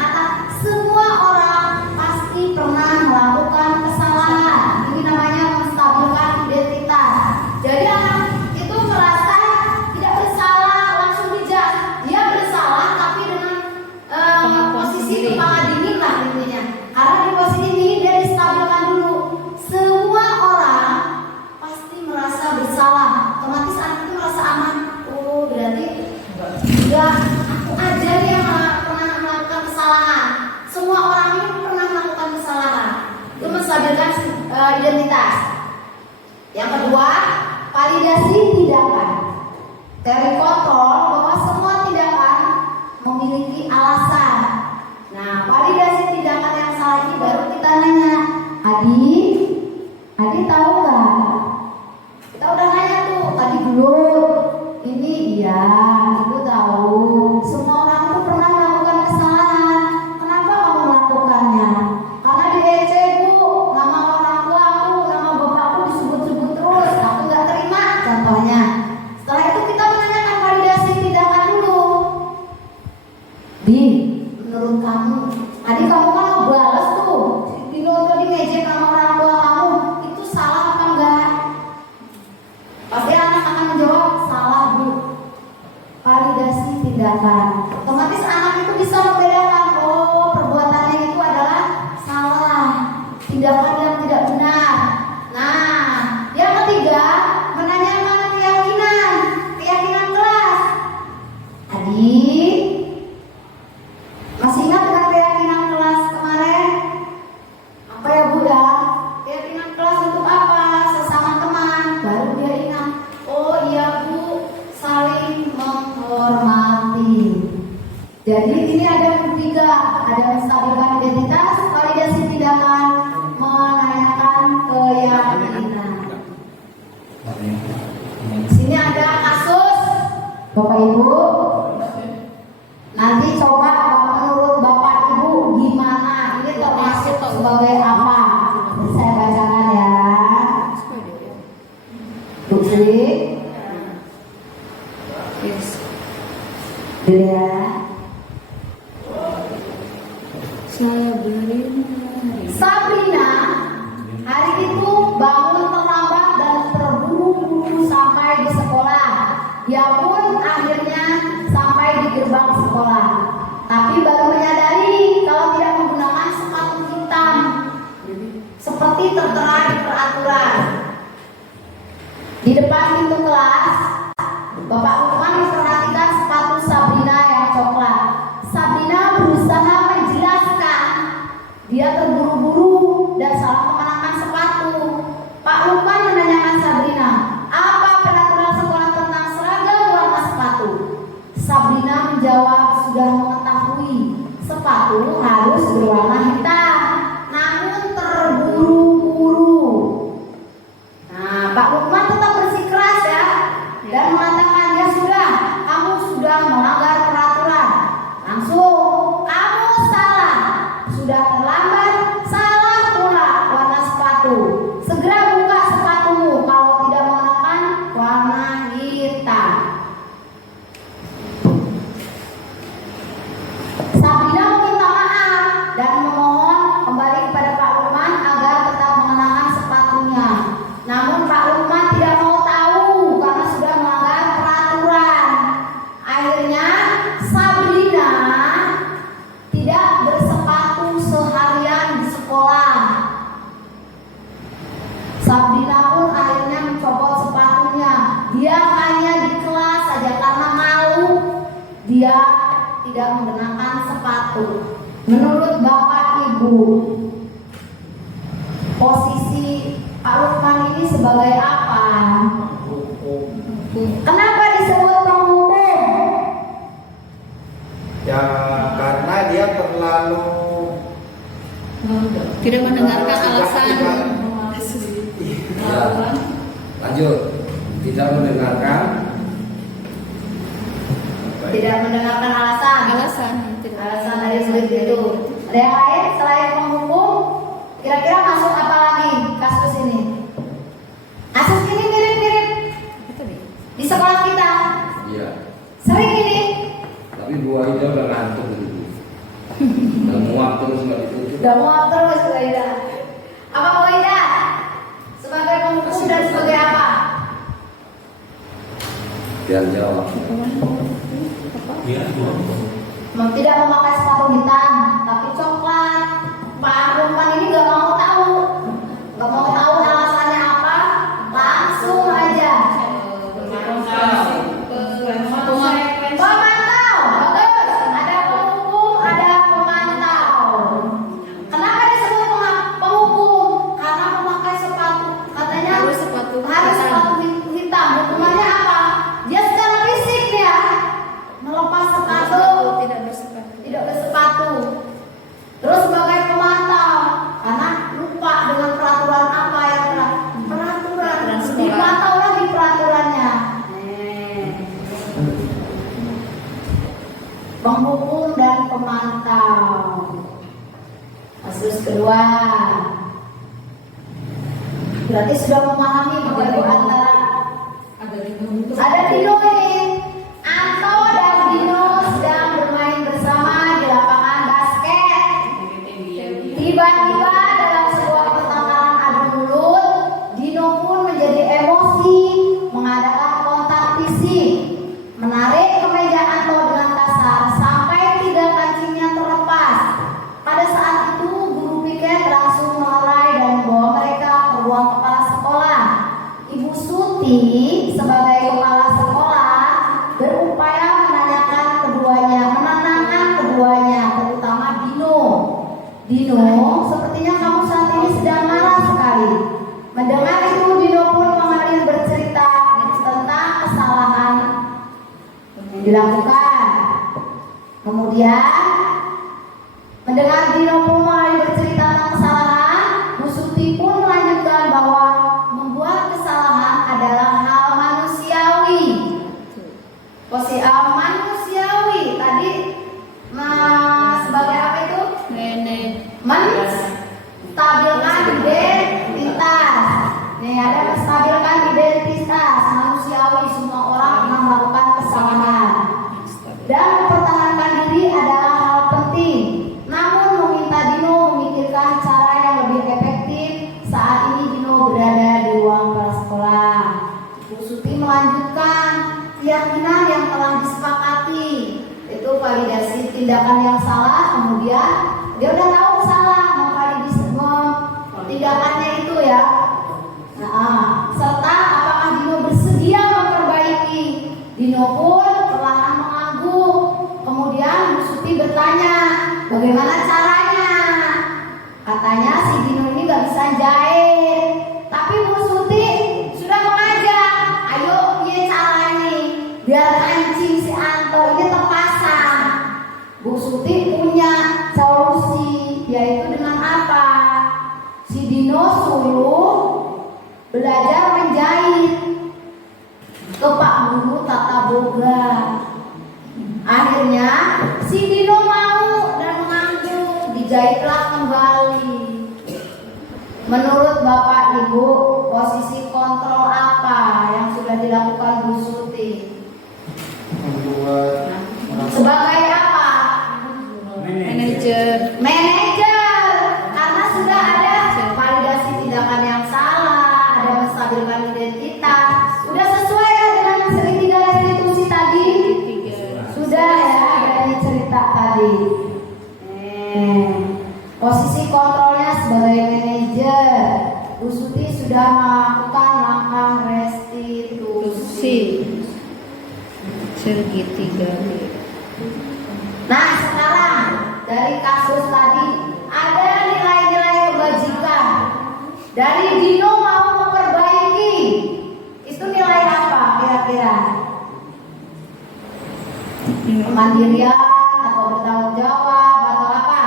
kata semua orang pasti pernah melakukan kesalahan. Ini namanya menstabilkan identitas. Jadi anak itu merasa tidak bersalah, langsung dijudge. Dia bersalah tapi dengan posisi kepala dingin lah intinya. Karena di posisi ini dia distabilkan dulu. Semua orang pasti merasa bersalah. Otomatis anak itu merasa aman. Oh, berarti enggak, aku aja nih yang pernah melakukan kesalahan. Semua orang ini pernah melakukan kesalahan. Itu menstabilkan identitas. Yang kedua, validasi tindakan. Teori kontrol bahwa semua tindakan memiliki alasan. Nah, validasi tindakan yang salah ini baru kita nanya, Adi tahu nggak? Kita udah nanya tuh tadi dulu. Ini iya, ibu tahu. Semua orang itu pernah melakukan kesalahan. Kenapa kamu melakukannya? Karena di EC Bu, nama orang tua aku, nama bapakku disebut-sebut terus. Aku nggak terima, contohnya. Setelah itu kita menanyakan validasi tindakan dulu. Menurut kamu, tadi kamu kan balas tuh, Dino tadi ngejek sama orang tua kamu, itu salah apa enggak? Pasti anak akan menjawab salah Bu. Validasi tindakan. Otomatis anak itu bisa membedakan, oh perbuatannya itu adalah salah, tindakan yang tidak benar. Nah, yang ketiga, menanyakan keyakinan kelas. Masih ingat dengan keyakinan kelas kemarin? Apa ya Bu ya? Keyakinan kelas untuk apa? Sesama teman. Baru dia ingat, oh iya Bu, saling menghormati. Jadi ini ada 3, ada menstabilkan identitas, validasi tindakan, menanyakan keyakinan. Sini ada kasus, Bapak Ibu. Nanti coba menurut Bapak Ibu gimana? Ini termasuk sebagai apa? Saya bacakan ya. Bukti. Ya. Sabrina hari itu bangun terlambat dan terburu-buru sampai di sekolah. Dia pun akhirnya sampai di gerbang sekolah. Tapi baru menyadari kalau tidak menggunakan sepatu hitam seperti tertera di peraturan. Di depan pintu kelas, Bapak Lukman memperhatikan sepatu Sabrina yang coklat. Sabrina berusaha menjelaskan. Dia terburu-buru dan salah mengenakan sepatu. Pak Lukman menanyakan Sabrina, apa peraturan sekolah tentang seragam warna sepatu? Sabrina menjawab sudah mengetahui sepatu harus berwarna hitam, namun terburu-buru. Nah, Pak Lukman tetap bersikeras ya, dan mengatakan ya sudah, kamu sudah melanggar peraturan. Langsung, kamu salah, sudah terlambat, salah pula warna sepatu. Segera buka sepatumu kalau tidak menggunakan warna hitam. tidak mengenakan sepatu. Menurut Bapak Ibu, posisi Pak Lukman ini sebagai apa? Kenapa disebut penghukum? Ya karena dia terlalu Tidak mendengarkan alasan. Ya, lanjut. Tidak mendengarkan. Tidak mendengarkan alasan. Alasan dari murid itu. Ada yang lain selain penghukum? Kira-kira masuk apa lagi kasus ini? Kasus ini mirip-mirip di sekolah kita. Iya. Sering ini. Tapi dua ini udah ngantuk gitu. Dan muak terus nggak ditutup. Gak mau terus Bu Aida. Apa Bu Aida? Sebagai penghukum dan sebagai apa? Biar jawab. Iya, Tidak memakai sepatu hitam, tapi coklat. Pak Lukman ini gak mau tahu alasannya apa, langsung aja. Pemantau, bagus. Ada penghukum, ada pemantau. Kenapa disebut penghukum? Karena memakai sepatu. Katanya harus sepatu hitam. Hukumannya apa? Dia secara fisik ya melepas sepatu, tidak bersepatu. Terus sebagai pemantau, karena lupa dengan peraturan apa yang peraturan dipantau lagi peraturannya. Penghukum dan pemantau. Kasus kedua, berarti sudah memahami perbedaan antara ada Dino ini. Anto dan Dino sedang bermain bersama di lapangan basket. Tiba-tiba dalam sebuah pertengkaran adu mulut, Dino pun menjadi emosi, mengadakan kontak fisik, menarik kemeja Anto dengan kasar sampai tidak kancingnya terlepas. Pada saat itu guru piket langsung melerai dan membawa mereka ke ruang kepala sekolah. Ibu Suti sebagai kepala sekolah berupaya menenangkan keduanya, terutama Dino. Dino, sepertinya kamu saat ini sedang marah sekali. Mendengar itu, Dino pun mengalir bercerita tentang kesalahan yang dilakukan. Kemudian, mendengar Dino pun mengalir bercerita tentang kesalahan, Bu Suti pun melanjutkan bahwa membuat kesalahan adalah hal manusiawi. Manusiawi tadi sebagai apa itu? Menstabilkan identitas. Nih ada menstabilkan identitas manusiawi, semua orang pernah melakukan kesalahan. Dan mempertahankan diri adalah hal penting. Namun meminta Dino memikirkan cara yang lebih efektif saat ini Dino berada di ruang prasekolah. Bu Suti melanjutkan keyakinan yang telah disepakati, itu validasi tindakan yang salah. Kemudian dia udah tahu salah, memvalidasi tindakannya itu ya. Serta apakah Dino bersedia memperbaiki. Dino pun perlahan mengangguk. Kemudian Bu Suti bertanya, bagaimana caranya? Katanya si Dino ini gak bisa jahit. Tapi Bu Suti sudah mengajak, ayo piye caranya biar kancing si Anto ini terpasang. Bu Suti punya solusi, yaitu dengan apa? Si Dino suruh belajar menjahit ke Pak Guru Tata Boga. Akhirnya si Dino mau dan mengangguk, dijahitlah kembali. Menurut Bapak Ibu, posisi kontrol apa yang sudah dilakukan Bu Suti? membuat Sebagai apa? Manajer. Manajer. Karena sudah ada validasi tindakan yang salah, ada menstabilkan identitas. Sudah sesuai kan dengan segitiga restitusi tadi? Sudah ya dari cerita tadi. Posisi kontrolnya sebagai manajer. Bu Suti sudah melakukan langkah restitusi. Segitiga. Nah, sekarang dari kasus tadi ada nilai-nilai kebajikan. Dari Dino mau memperbaiki. Itu nilai apa kira-kira? Kemandirian atau bertanggung jawab atau apa?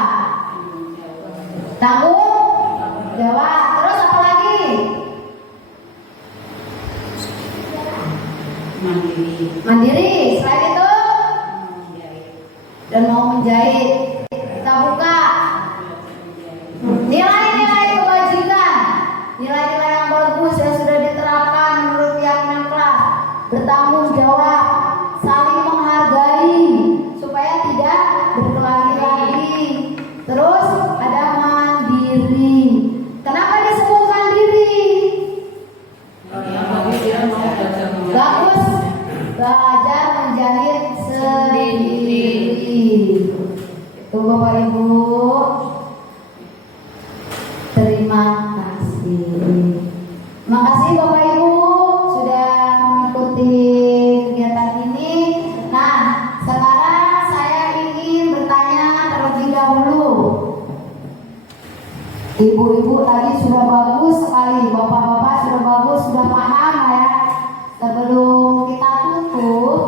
Tanggung jawab. Terus apa lagi? Mandiri. Selain itu dan mau menjahit. Kita buka nilai-nilai kebajikan, nilai-nilai yang bagus yang sudah diterapkan menurut keyakinan kelas. Bertanggung jawab, saling menghargai supaya tidak berkelahi lagi. Terus ada mandiri. Kenapa disebut mandiri? Bagus, belajar menjahit sendiri. Itu Bapak Ibu. Terima kasih. Terima kasih Bapak Ibu sudah mengikuti kegiatan ini. Nah, sekarang saya ingin bertanya terlebih dahulu. Ibu-ibu tadi sudah bagus sekali, bapak-bapak sudah bagus, sudah paham ya. Sebelum kita tutup,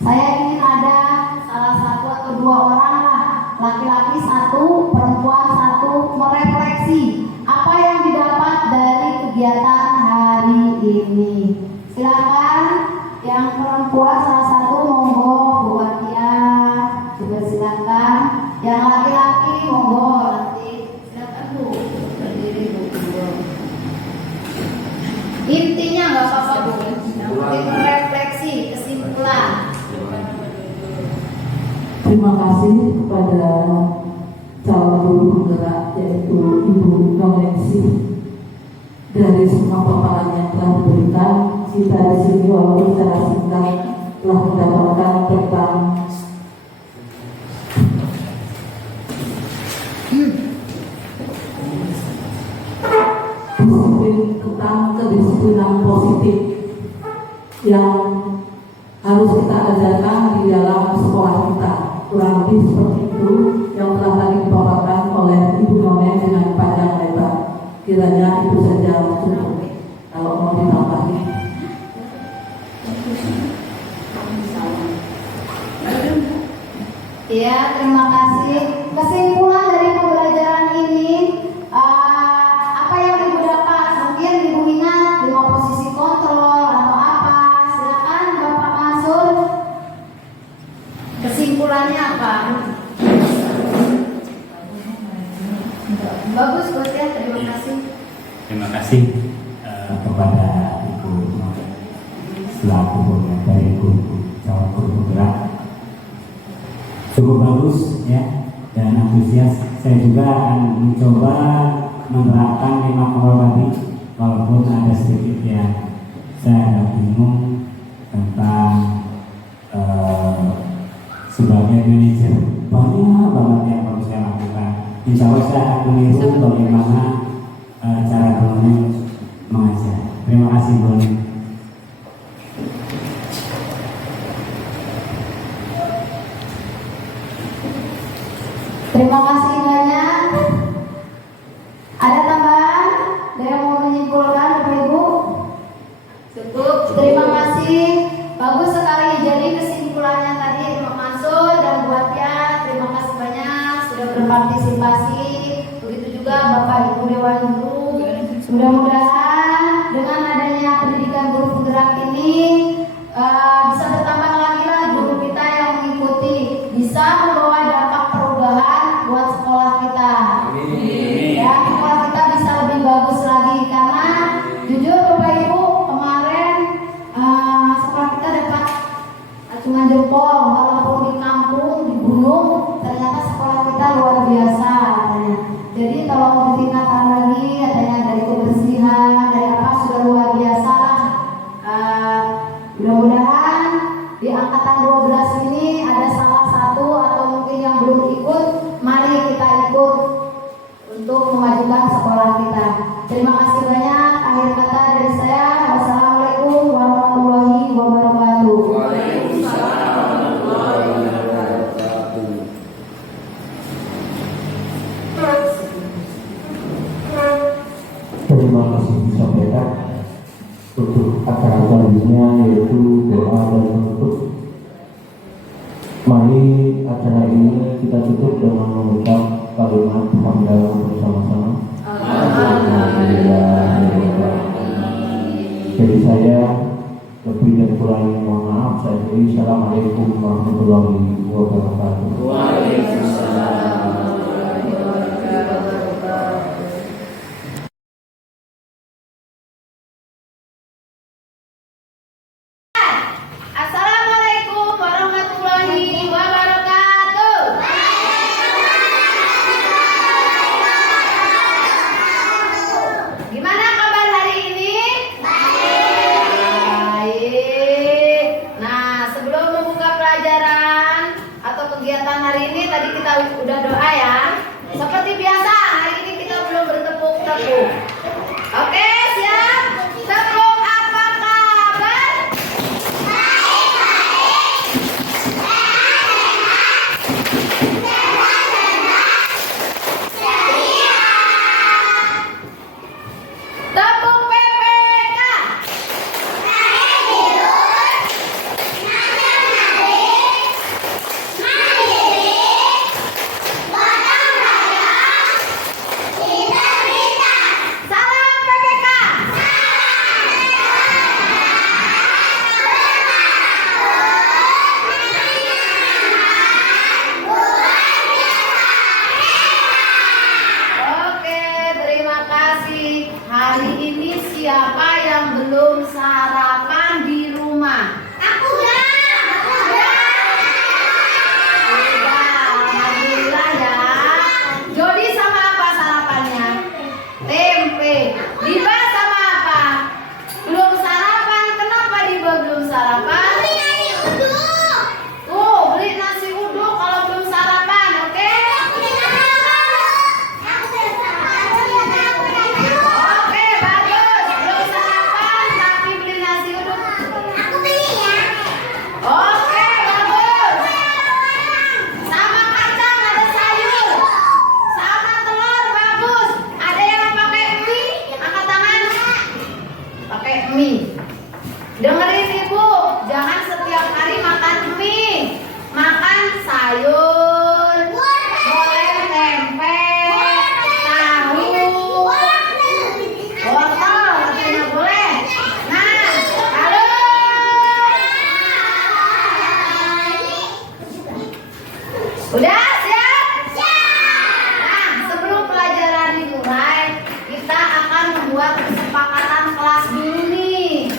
saya ingin ada salah satu atau dua orang lah, laki-laki satu, perempuan satu, merefleksi apa yang didapat dari kegiatan hari ini. Silakan yang perempuan salah satu, monggo Bu Watia, juga silakan. Yang laki-laki monggo nanti. Silakan Bu, berdiri Bu. Intinya nggak apa-apa Bu, yang penting refleksi, kesimpulan. Terima kasih kepada calon guru penggerak yaitu Ibu Nomensi. Dari semua paparan yang telah diberikan, kita di sini walaupun secara singkat telah mendapatkan tentang disiplin, tentang kedisiplinan positif yang harus kita ajarkan di dalam sekolah kita. Kurang lebih seperti itu yang telah tadi dipaparkan oleh Ibu Nomen dengan panjang lebar. Kiranya itu saja cukup. Kalau mau ditambahin. Ya, terima kasih. Kesimpulan dari pembelajaran ini, apa yang Ibu dapat? Mungkin Ibu ingat lima posisi kontrol atau apa? Silakan Bapak Mansur. Kesimpulannya apa? Bagus buat ya, terima kasih. Terima kasih kepada Ibu selaku dari guru calon guru penggerak. Cukup bagus ya dan antusias. Saya juga akan mencoba menerapkan 5 kontrol tadi, walaupun ada sedikit yang saya agak bingung tentang sebagai manajer banyak banget yang harus saya lakukan. Insya Allah saya akan meniru bagaimana cara mengajar. Terima kasih Bu. Terima kasih banyak. Ada tambahan? Ada yang mau menyimpulkan Bapak Ibu? Cukup. Terima kasih. Bagus sekali. Jadi kesimpulannya tadi Pak Mansur dan Bu Watia, terima kasih banyak sudah berpartisipasi. Begitu juga Bapak Ibu Dewan Guru. Mudah-mudahan dengan adanya pendidikan guru penggerak ini bisa bertambah lagi lah guru kita yang mengikuti, bisa membawa dampak perubahan buat sekolah kita. Ya, sekolah kita bisa lebih bagus lagi karena jujur Bapak Ibu kemarin sekolah kita dapat acungan jempol walaupun di kampung, di gunung, ternyata sekolah kita luar biasa katanya. Jadi tolong ditingkatkan lagi katanya dari kebersihan, dari apa sudah luar biasa. Mudah-mudahan di angkatan 12 ini ada salah satu atau mungkin yang belum ikut, mari kita ikut untuk memajukan sekolah kita. Terima kasih banyak. Akhir kata dari saya, wassalamualaikum warahmatullahi wabarakatuh. Waalaikumsalam warahmatullahi wabarakatuh. masih disampaikan untuk acara selanjutnya yaitu doa dan penutup. Mari acara ini kita tutup dengan mengucap kalimat hamdalah bersama-sama. Jadi saya lebih dan kurangnya mohon maaf. Saya beri assalamualaikum warahmatullahi wabarakatuh. Waalaikumsalam. Assalamualaikum warahmatullahi wabarakatuh. Gimana kabar hari ini? Baik. Nah, sebelum membuka pelajaran atau kegiatan hari ini, tadi kita udah doa ya. Seperti biasa, hari ini kita belum bertepuk-tepuk. Oke, siap? Tepuk apa kabar? Tepuk PPK. Salam PPK. Oke, terima kasih. Hari ini siapa yang belum sarapan di rumah? Aku udah. Alhamdulillah ya. Jody sama apa sarapannya? Tempe. Diba sama apa? Belum sarapan. Kenapa Diba belum sarapan? Beli nasi uduk kalau belum sarapan, oke? Oke, bagus. Belum sarapan tapi beli nasi uduk. Oke, bagus. Sama kacang ada sayur. Sama telur bagus. Ada yang pakai mie? Angkat tangan. Pakai mie. Dengerin Ibu, jangan setiap hari makan mie. Makan sayur. Boleh tempe, tahu, wortel, katanya boleh. Nah, halo. Udah siap? Nah, sebelum pelajaran dimulai, kita akan membuat kesepakatan kelas dulu nih.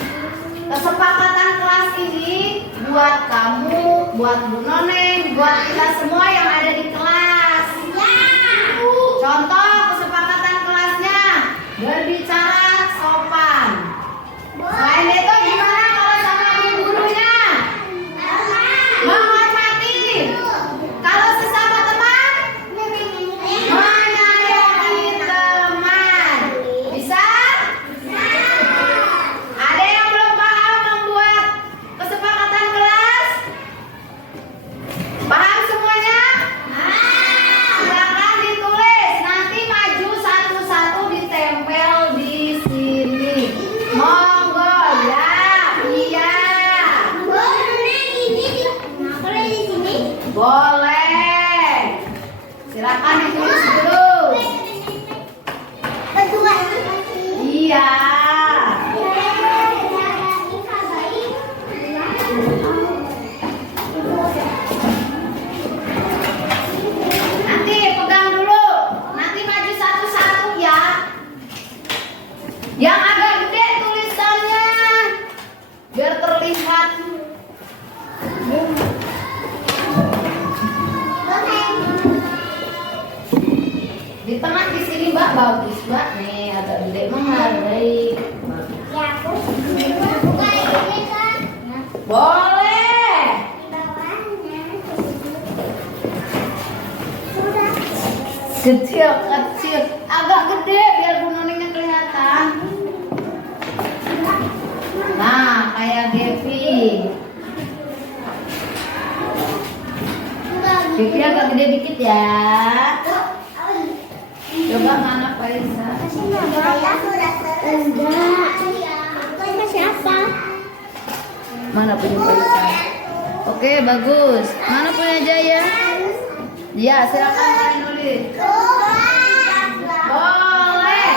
Kesepakatan kelas ini buat kamu, buat Bu Noneng, buat kita semua yang ada di kelas. Contoh kesepakatan kelasnya, berbicara sopan. Selain itu gimana kalau sama gurunya? Menghormati. Kalau sesama teman, menyayangi teman. Bisa? Ada yang belum paham membuat kesepakatan kelas? Paham semuanya? Silakan ditulis. Nanti maju satu-satu ditempel di sini. Monggo ya. Iya. Boleh. Silakan ditulis dulu. Iya. Nanti pegang dulu. Nanti maju satu-satu ya. Yang agak gede tulisannya biar terlihat. Di tengah di sini Mbak bagus Mbak nih, agak gede menghargai. Boleh. Kecil, agak gede biar Bu Noningnya kelihatan. Nah, kayak Devi. Devi agak gede dikit ya. Coba mana Faisal? Mana punya Faisal? Oke, bagus. Mana punya Jaya? Ya, silakan kalian nulis. Boleh.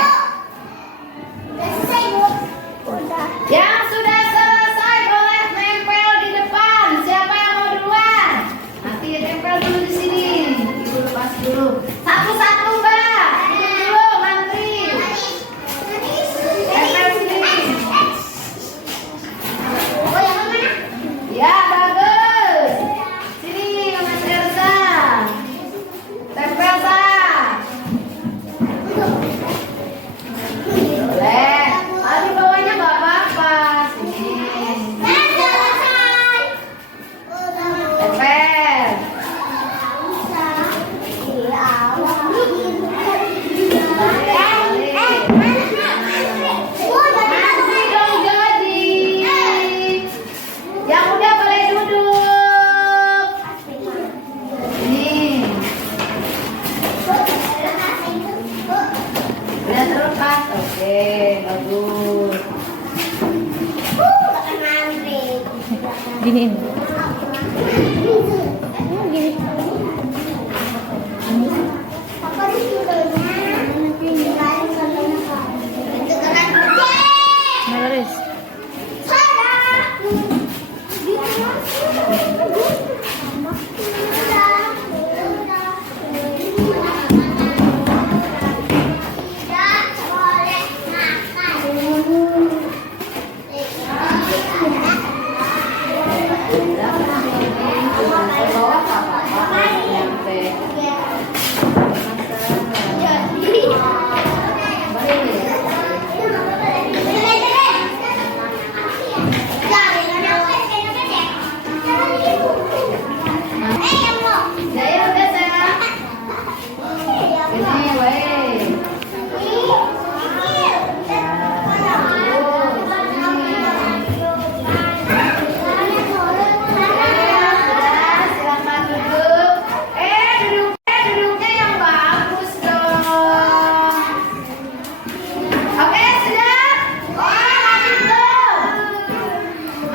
Yang sudah selesai boleh nempel di depan. Siapa yang mau duluan? Nanti nempel dulu di sini. Ibu lepas dulu. Satu-satu, Mbak. Dulu, mantri. Nempel sini. Ya, bagus. Sini, Mas Erza. Tempel, Pak. Boleh. Di bawahnya nggak apa-apa. Sini. Tempel. Masih dong jadi. Yang udah boleh duduk. Ini. Udah terlepas. Oke, bagus. Gini. Baris. Jaya udah sayang. Ini baik. Silakan duduk. Duduknya yang bagus dong. Oke, sudah? Lanjut dong.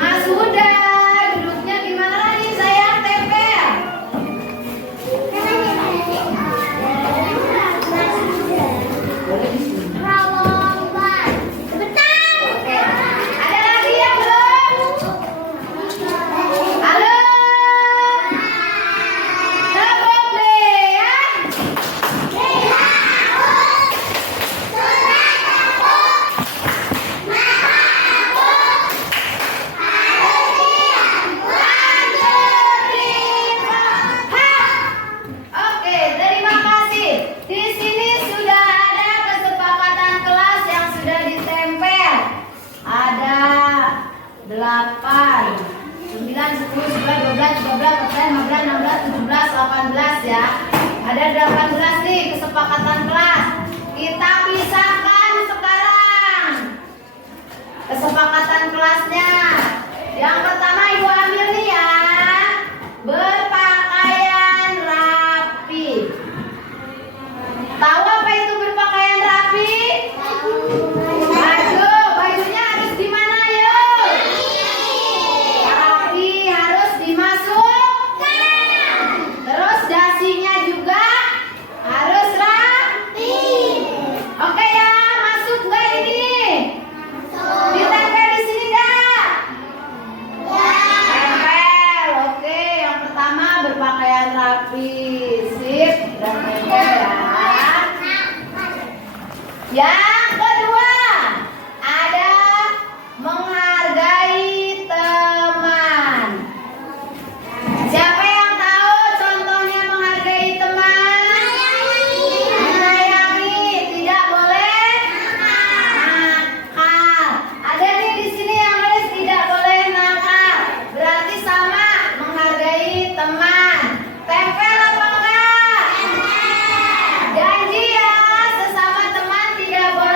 Mas Huda, duduknya gimana lagi sayang? Tempel. Oke. Ada lagi yang belum? Halo? Tepuk ya? Oke, terima kasih. Di sini sudah ada kesepakatan kelas yang sudah ditempel. Ada 8, 9, 10, 11, 12, 13, 14, 15, 16, 17, 18 ya. Ada 18 nih kesepakatan kelas. Kita pisahkan sekarang kesepakatan kelasnya. Yang pertama Ibu ambil nih ya. Berpakaian rapi. Tahu apa itu berpakaian rapi? Bajunya harus di mana yuk? Rapi harus dimasukkan. Terus dasinya juga harus rapi. Oke ya, masuk nggak ini? Ditempel di sini nggak? Tempel. Oke, yang pertama berpakaian rapi. Sip, dan tempel ya. Yang kedua ada menghargai teman. Siapa yang tahu contohnya menghargai teman? Menyayangi, tidak boleh nakal. Ada nih di sini yang nulis tidak boleh nakal. Berarti sama menghargai teman. Tempel apa enggak? Janji ya, sesama teman tidak boleh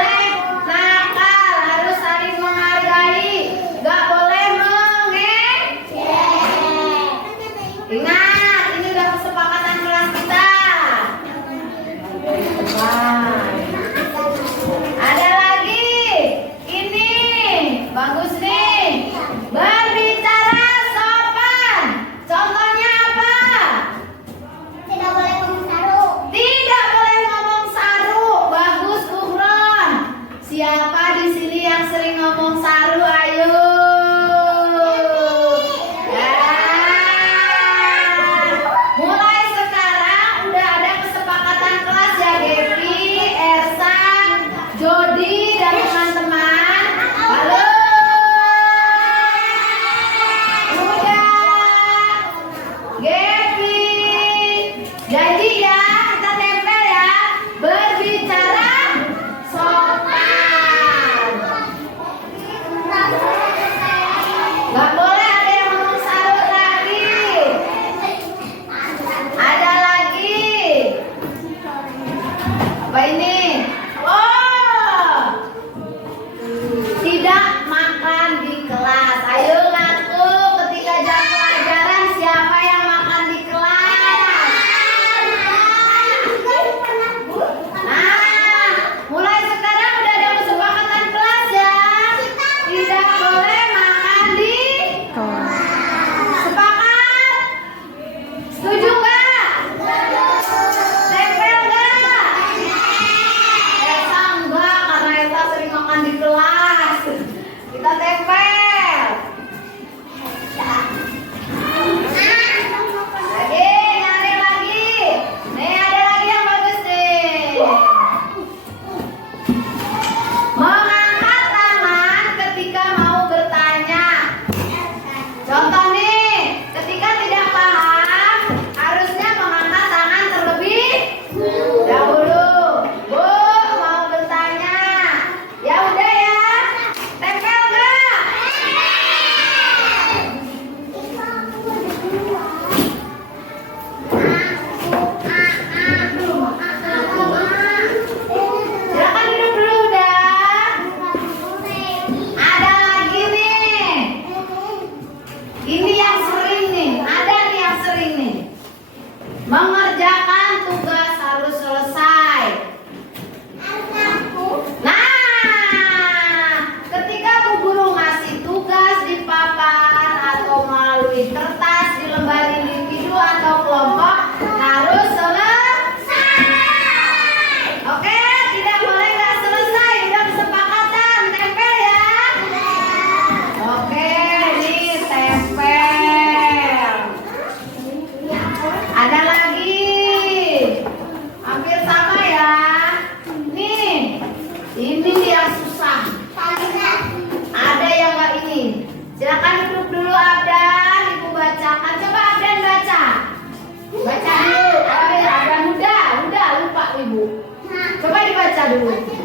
Waduh.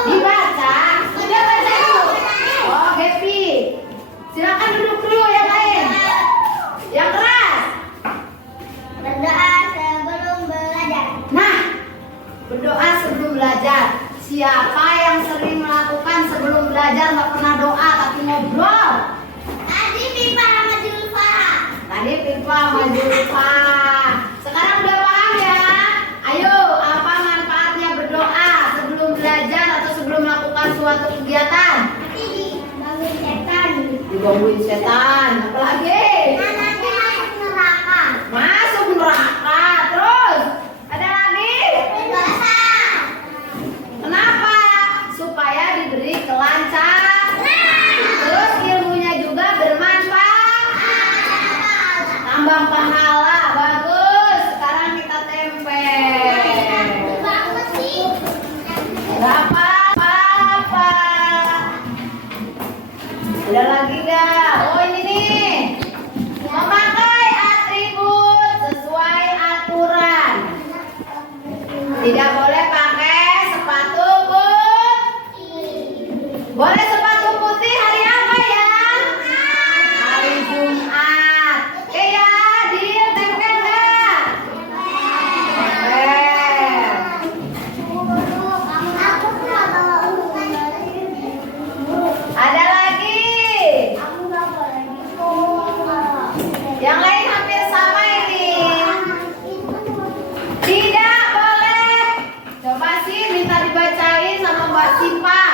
Dibaca. Sudah baca dulu. Oh, Happy. Silakan duduk dulu yang lain. Yang keras. Berdoa sebelum belajar. Nah, berdoa sebelum belajar. Siapa yang sering melakukan sebelum belajar nggak pernah doa tapi ngobrol? Tadi Pipa sama Julfa. Tadi Pipa sama Julfa. Sekarang udah paham ya? Ayo, apa manfaatnya berdoa sebelum belajar atau sebelum melakukan suatu kegiatan? Nanti dibangun setan. Digangguin setan. Apalagi? Nanti masuk neraka. Masuk neraka. Terus ada lagi? Berdosa. Kenapa? Supaya diberi kelancaran. Terus ilmunya juga bermanfaat. Tambah pahala. Bagus. Sekarang kita tempel. Bagus sih. Gak apa-apa. Ada lagi gak? Oh ini nih. Memakai atribut sesuai aturan. Tidak boleh pakai sepatu putih. Boleh sepatu putih hari apa ya? Hari Jumat. Oke ya, ditempel nggak? Tempel. Ada lagi. Yang lain hampir sama ini. Tidak boleh. Coba sih minta dibacain sama Mbak Sipa.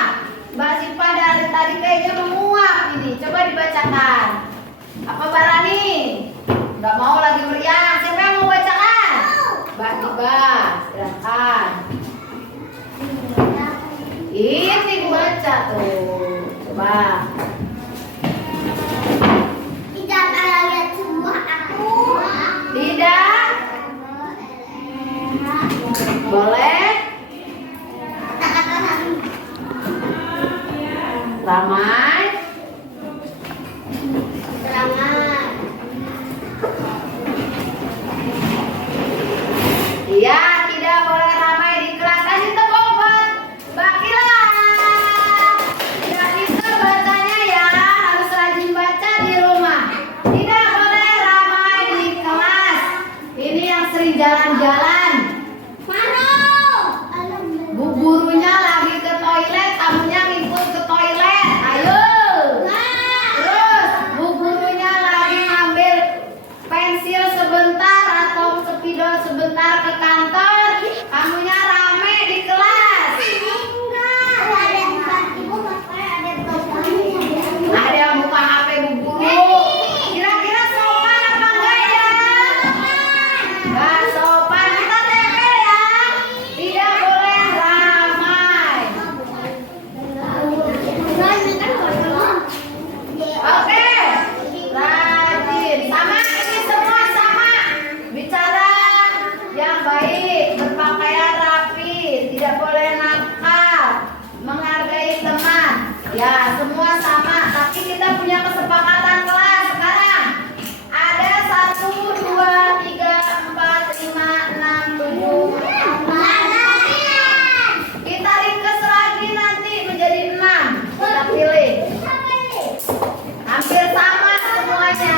Mbak Sipa dari tadi kayaknya menguap ini. Coba dibacakan. Apa Barani? Gak mau lagi meriang. Siapa yang mau bacakan? Mbak Sipa, silakan. Ini baca tuh. Coba. Tidak pernah lihat semua aku. Tidak. Boleh. Ramai. Serangan. Iya, tidak boleh ramai di kelas. Kasih tepuk buat Mbak Kila. Tidak bisa bacanya ya, harus rajin baca di rumah. Tidak boleh ramai di kelas. Ini yang sering jalan-jalan. Bu gurunya lagi ke toilet, kamunya ngikut ke toilet. Ayo. Terus bu gurunya lagi ngambil pensil sebentar atau spidol sebentar ke kantor, kamunya rame di kelas. Ada yang buka HP bu guru. Kira-kira sopan apa enggak ya? Enggak sopan, kita tempel ya. Tidak boleh ramai. Oke, rajin. Sama ini semua sama. Bicara yang baik, berpakaian rapi, tidak boleh nakal, menghargai teman. Ya, semua sama. Tapi kita punya kesepakatan kelas sekarang. Ada 1, 2, 3, 4, 5, 6, 7. Kita ringkas lagi nanti menjadi 6. Kita pilih. Hampir sama semuanya.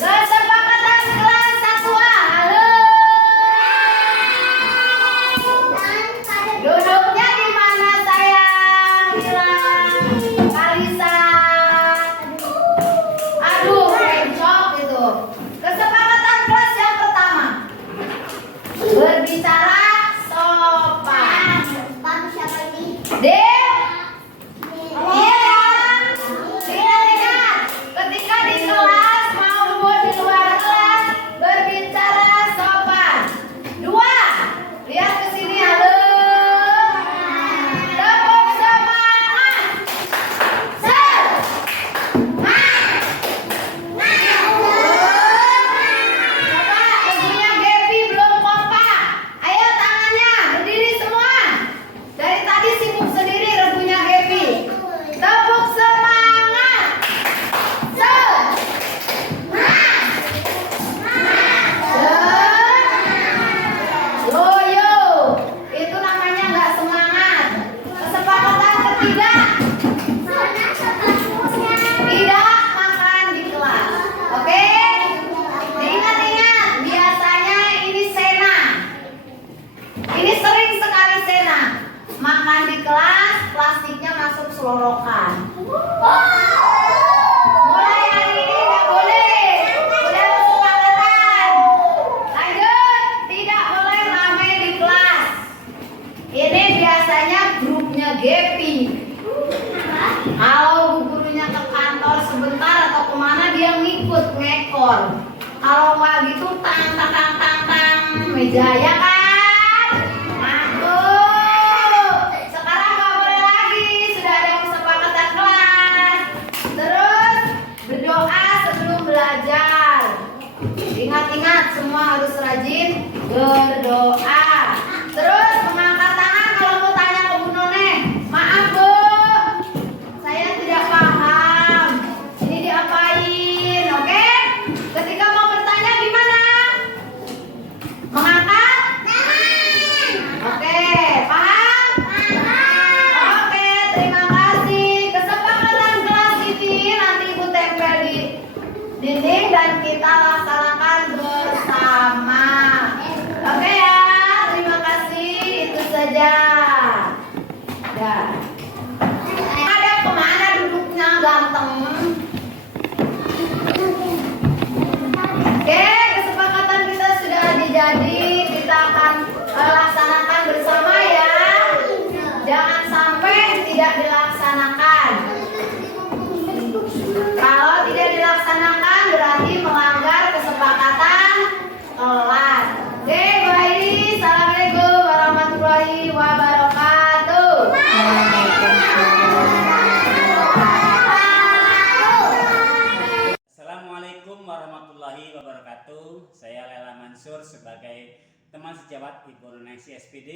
Kesepakatan kelas 1A. Halo. Duduknya di mana sayang? Hilang. Kalisa. Aduh, bencok itu. Kesepakatan kelas yang pertama. Berbicara sopan. Del. Iya ya. Ingat, ketika di kelas maupun di luar kelas berbicara sopan. 2, lihat ke sini halo. Tepuk semangat. Coba lagunya Gaby belum kompak. Ayo tangannya berdiri semua. Dari tadi sibuk sendiri makan di kelas, plastiknya masuk selorokan. Mulai hari ini nggak boleh. Udah kesepakatan. Lanjut, tidak boleh ramai di kelas. Ini biasanya grupnya Gepi. Kalau bu gurunya ke kantor sebentar atau kemana dia ngikut ngekor. Kalau nggak gitu tang tang tang tang tang meja ya kan? Masuk. Sekarang nggak boleh lagi, sudah ada kesepakatan kelas. Terus berdoa sebelum belajar. Ingat-ingat semua harus rajin berdoa. Terus mengangkat tangan kalau mau tanya ke Bu None. Maaf Bu, saya tidak paham. Ini diapain, oke? Ketika mau bertanya gimana? Mengangkat? Oke, paham? Oke, terima kasih. Kesepakatan kelas ini nanti Ibu tempel di dinding dan kita laksanakan bersama. Oke ya, terima kasih. Itu saja. Dah. Ada kemana duduknya ganteng? Oke, kesepakatan kita sudah dijadi, kita akan laksanakan bersama ya. Jangan sampai tidak dilaksanakan. Kalau tidak dilaksanakan berarti melanggar kesepakatan kelas. Oke, baik. Assalamualaikum warahmatullahi wabarakatuh. Assalamualaikum warahmatullahi wabarakatuh. Saya Lela Mansur sebagai teman sejawat Ibu Nengsi SPD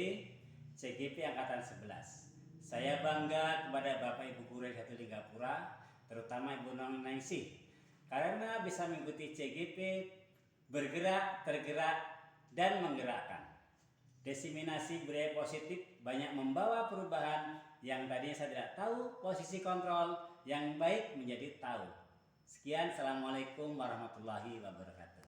CGP Angkatan 11. Saya bangga kepada Bapak Ibu Guru Satu Linggapura, terutama Ibu Nengsi, karena bisa mengikuti CGP bergerak, tergerak, dan menggerakkan. Diseminasi budaya positif banyak membawa perubahan yang tadinya saya tidak tahu, posisi kontrol yang baik menjadi tahu. Sekian, Assalamualaikum warahmatullahi wabarakatuh.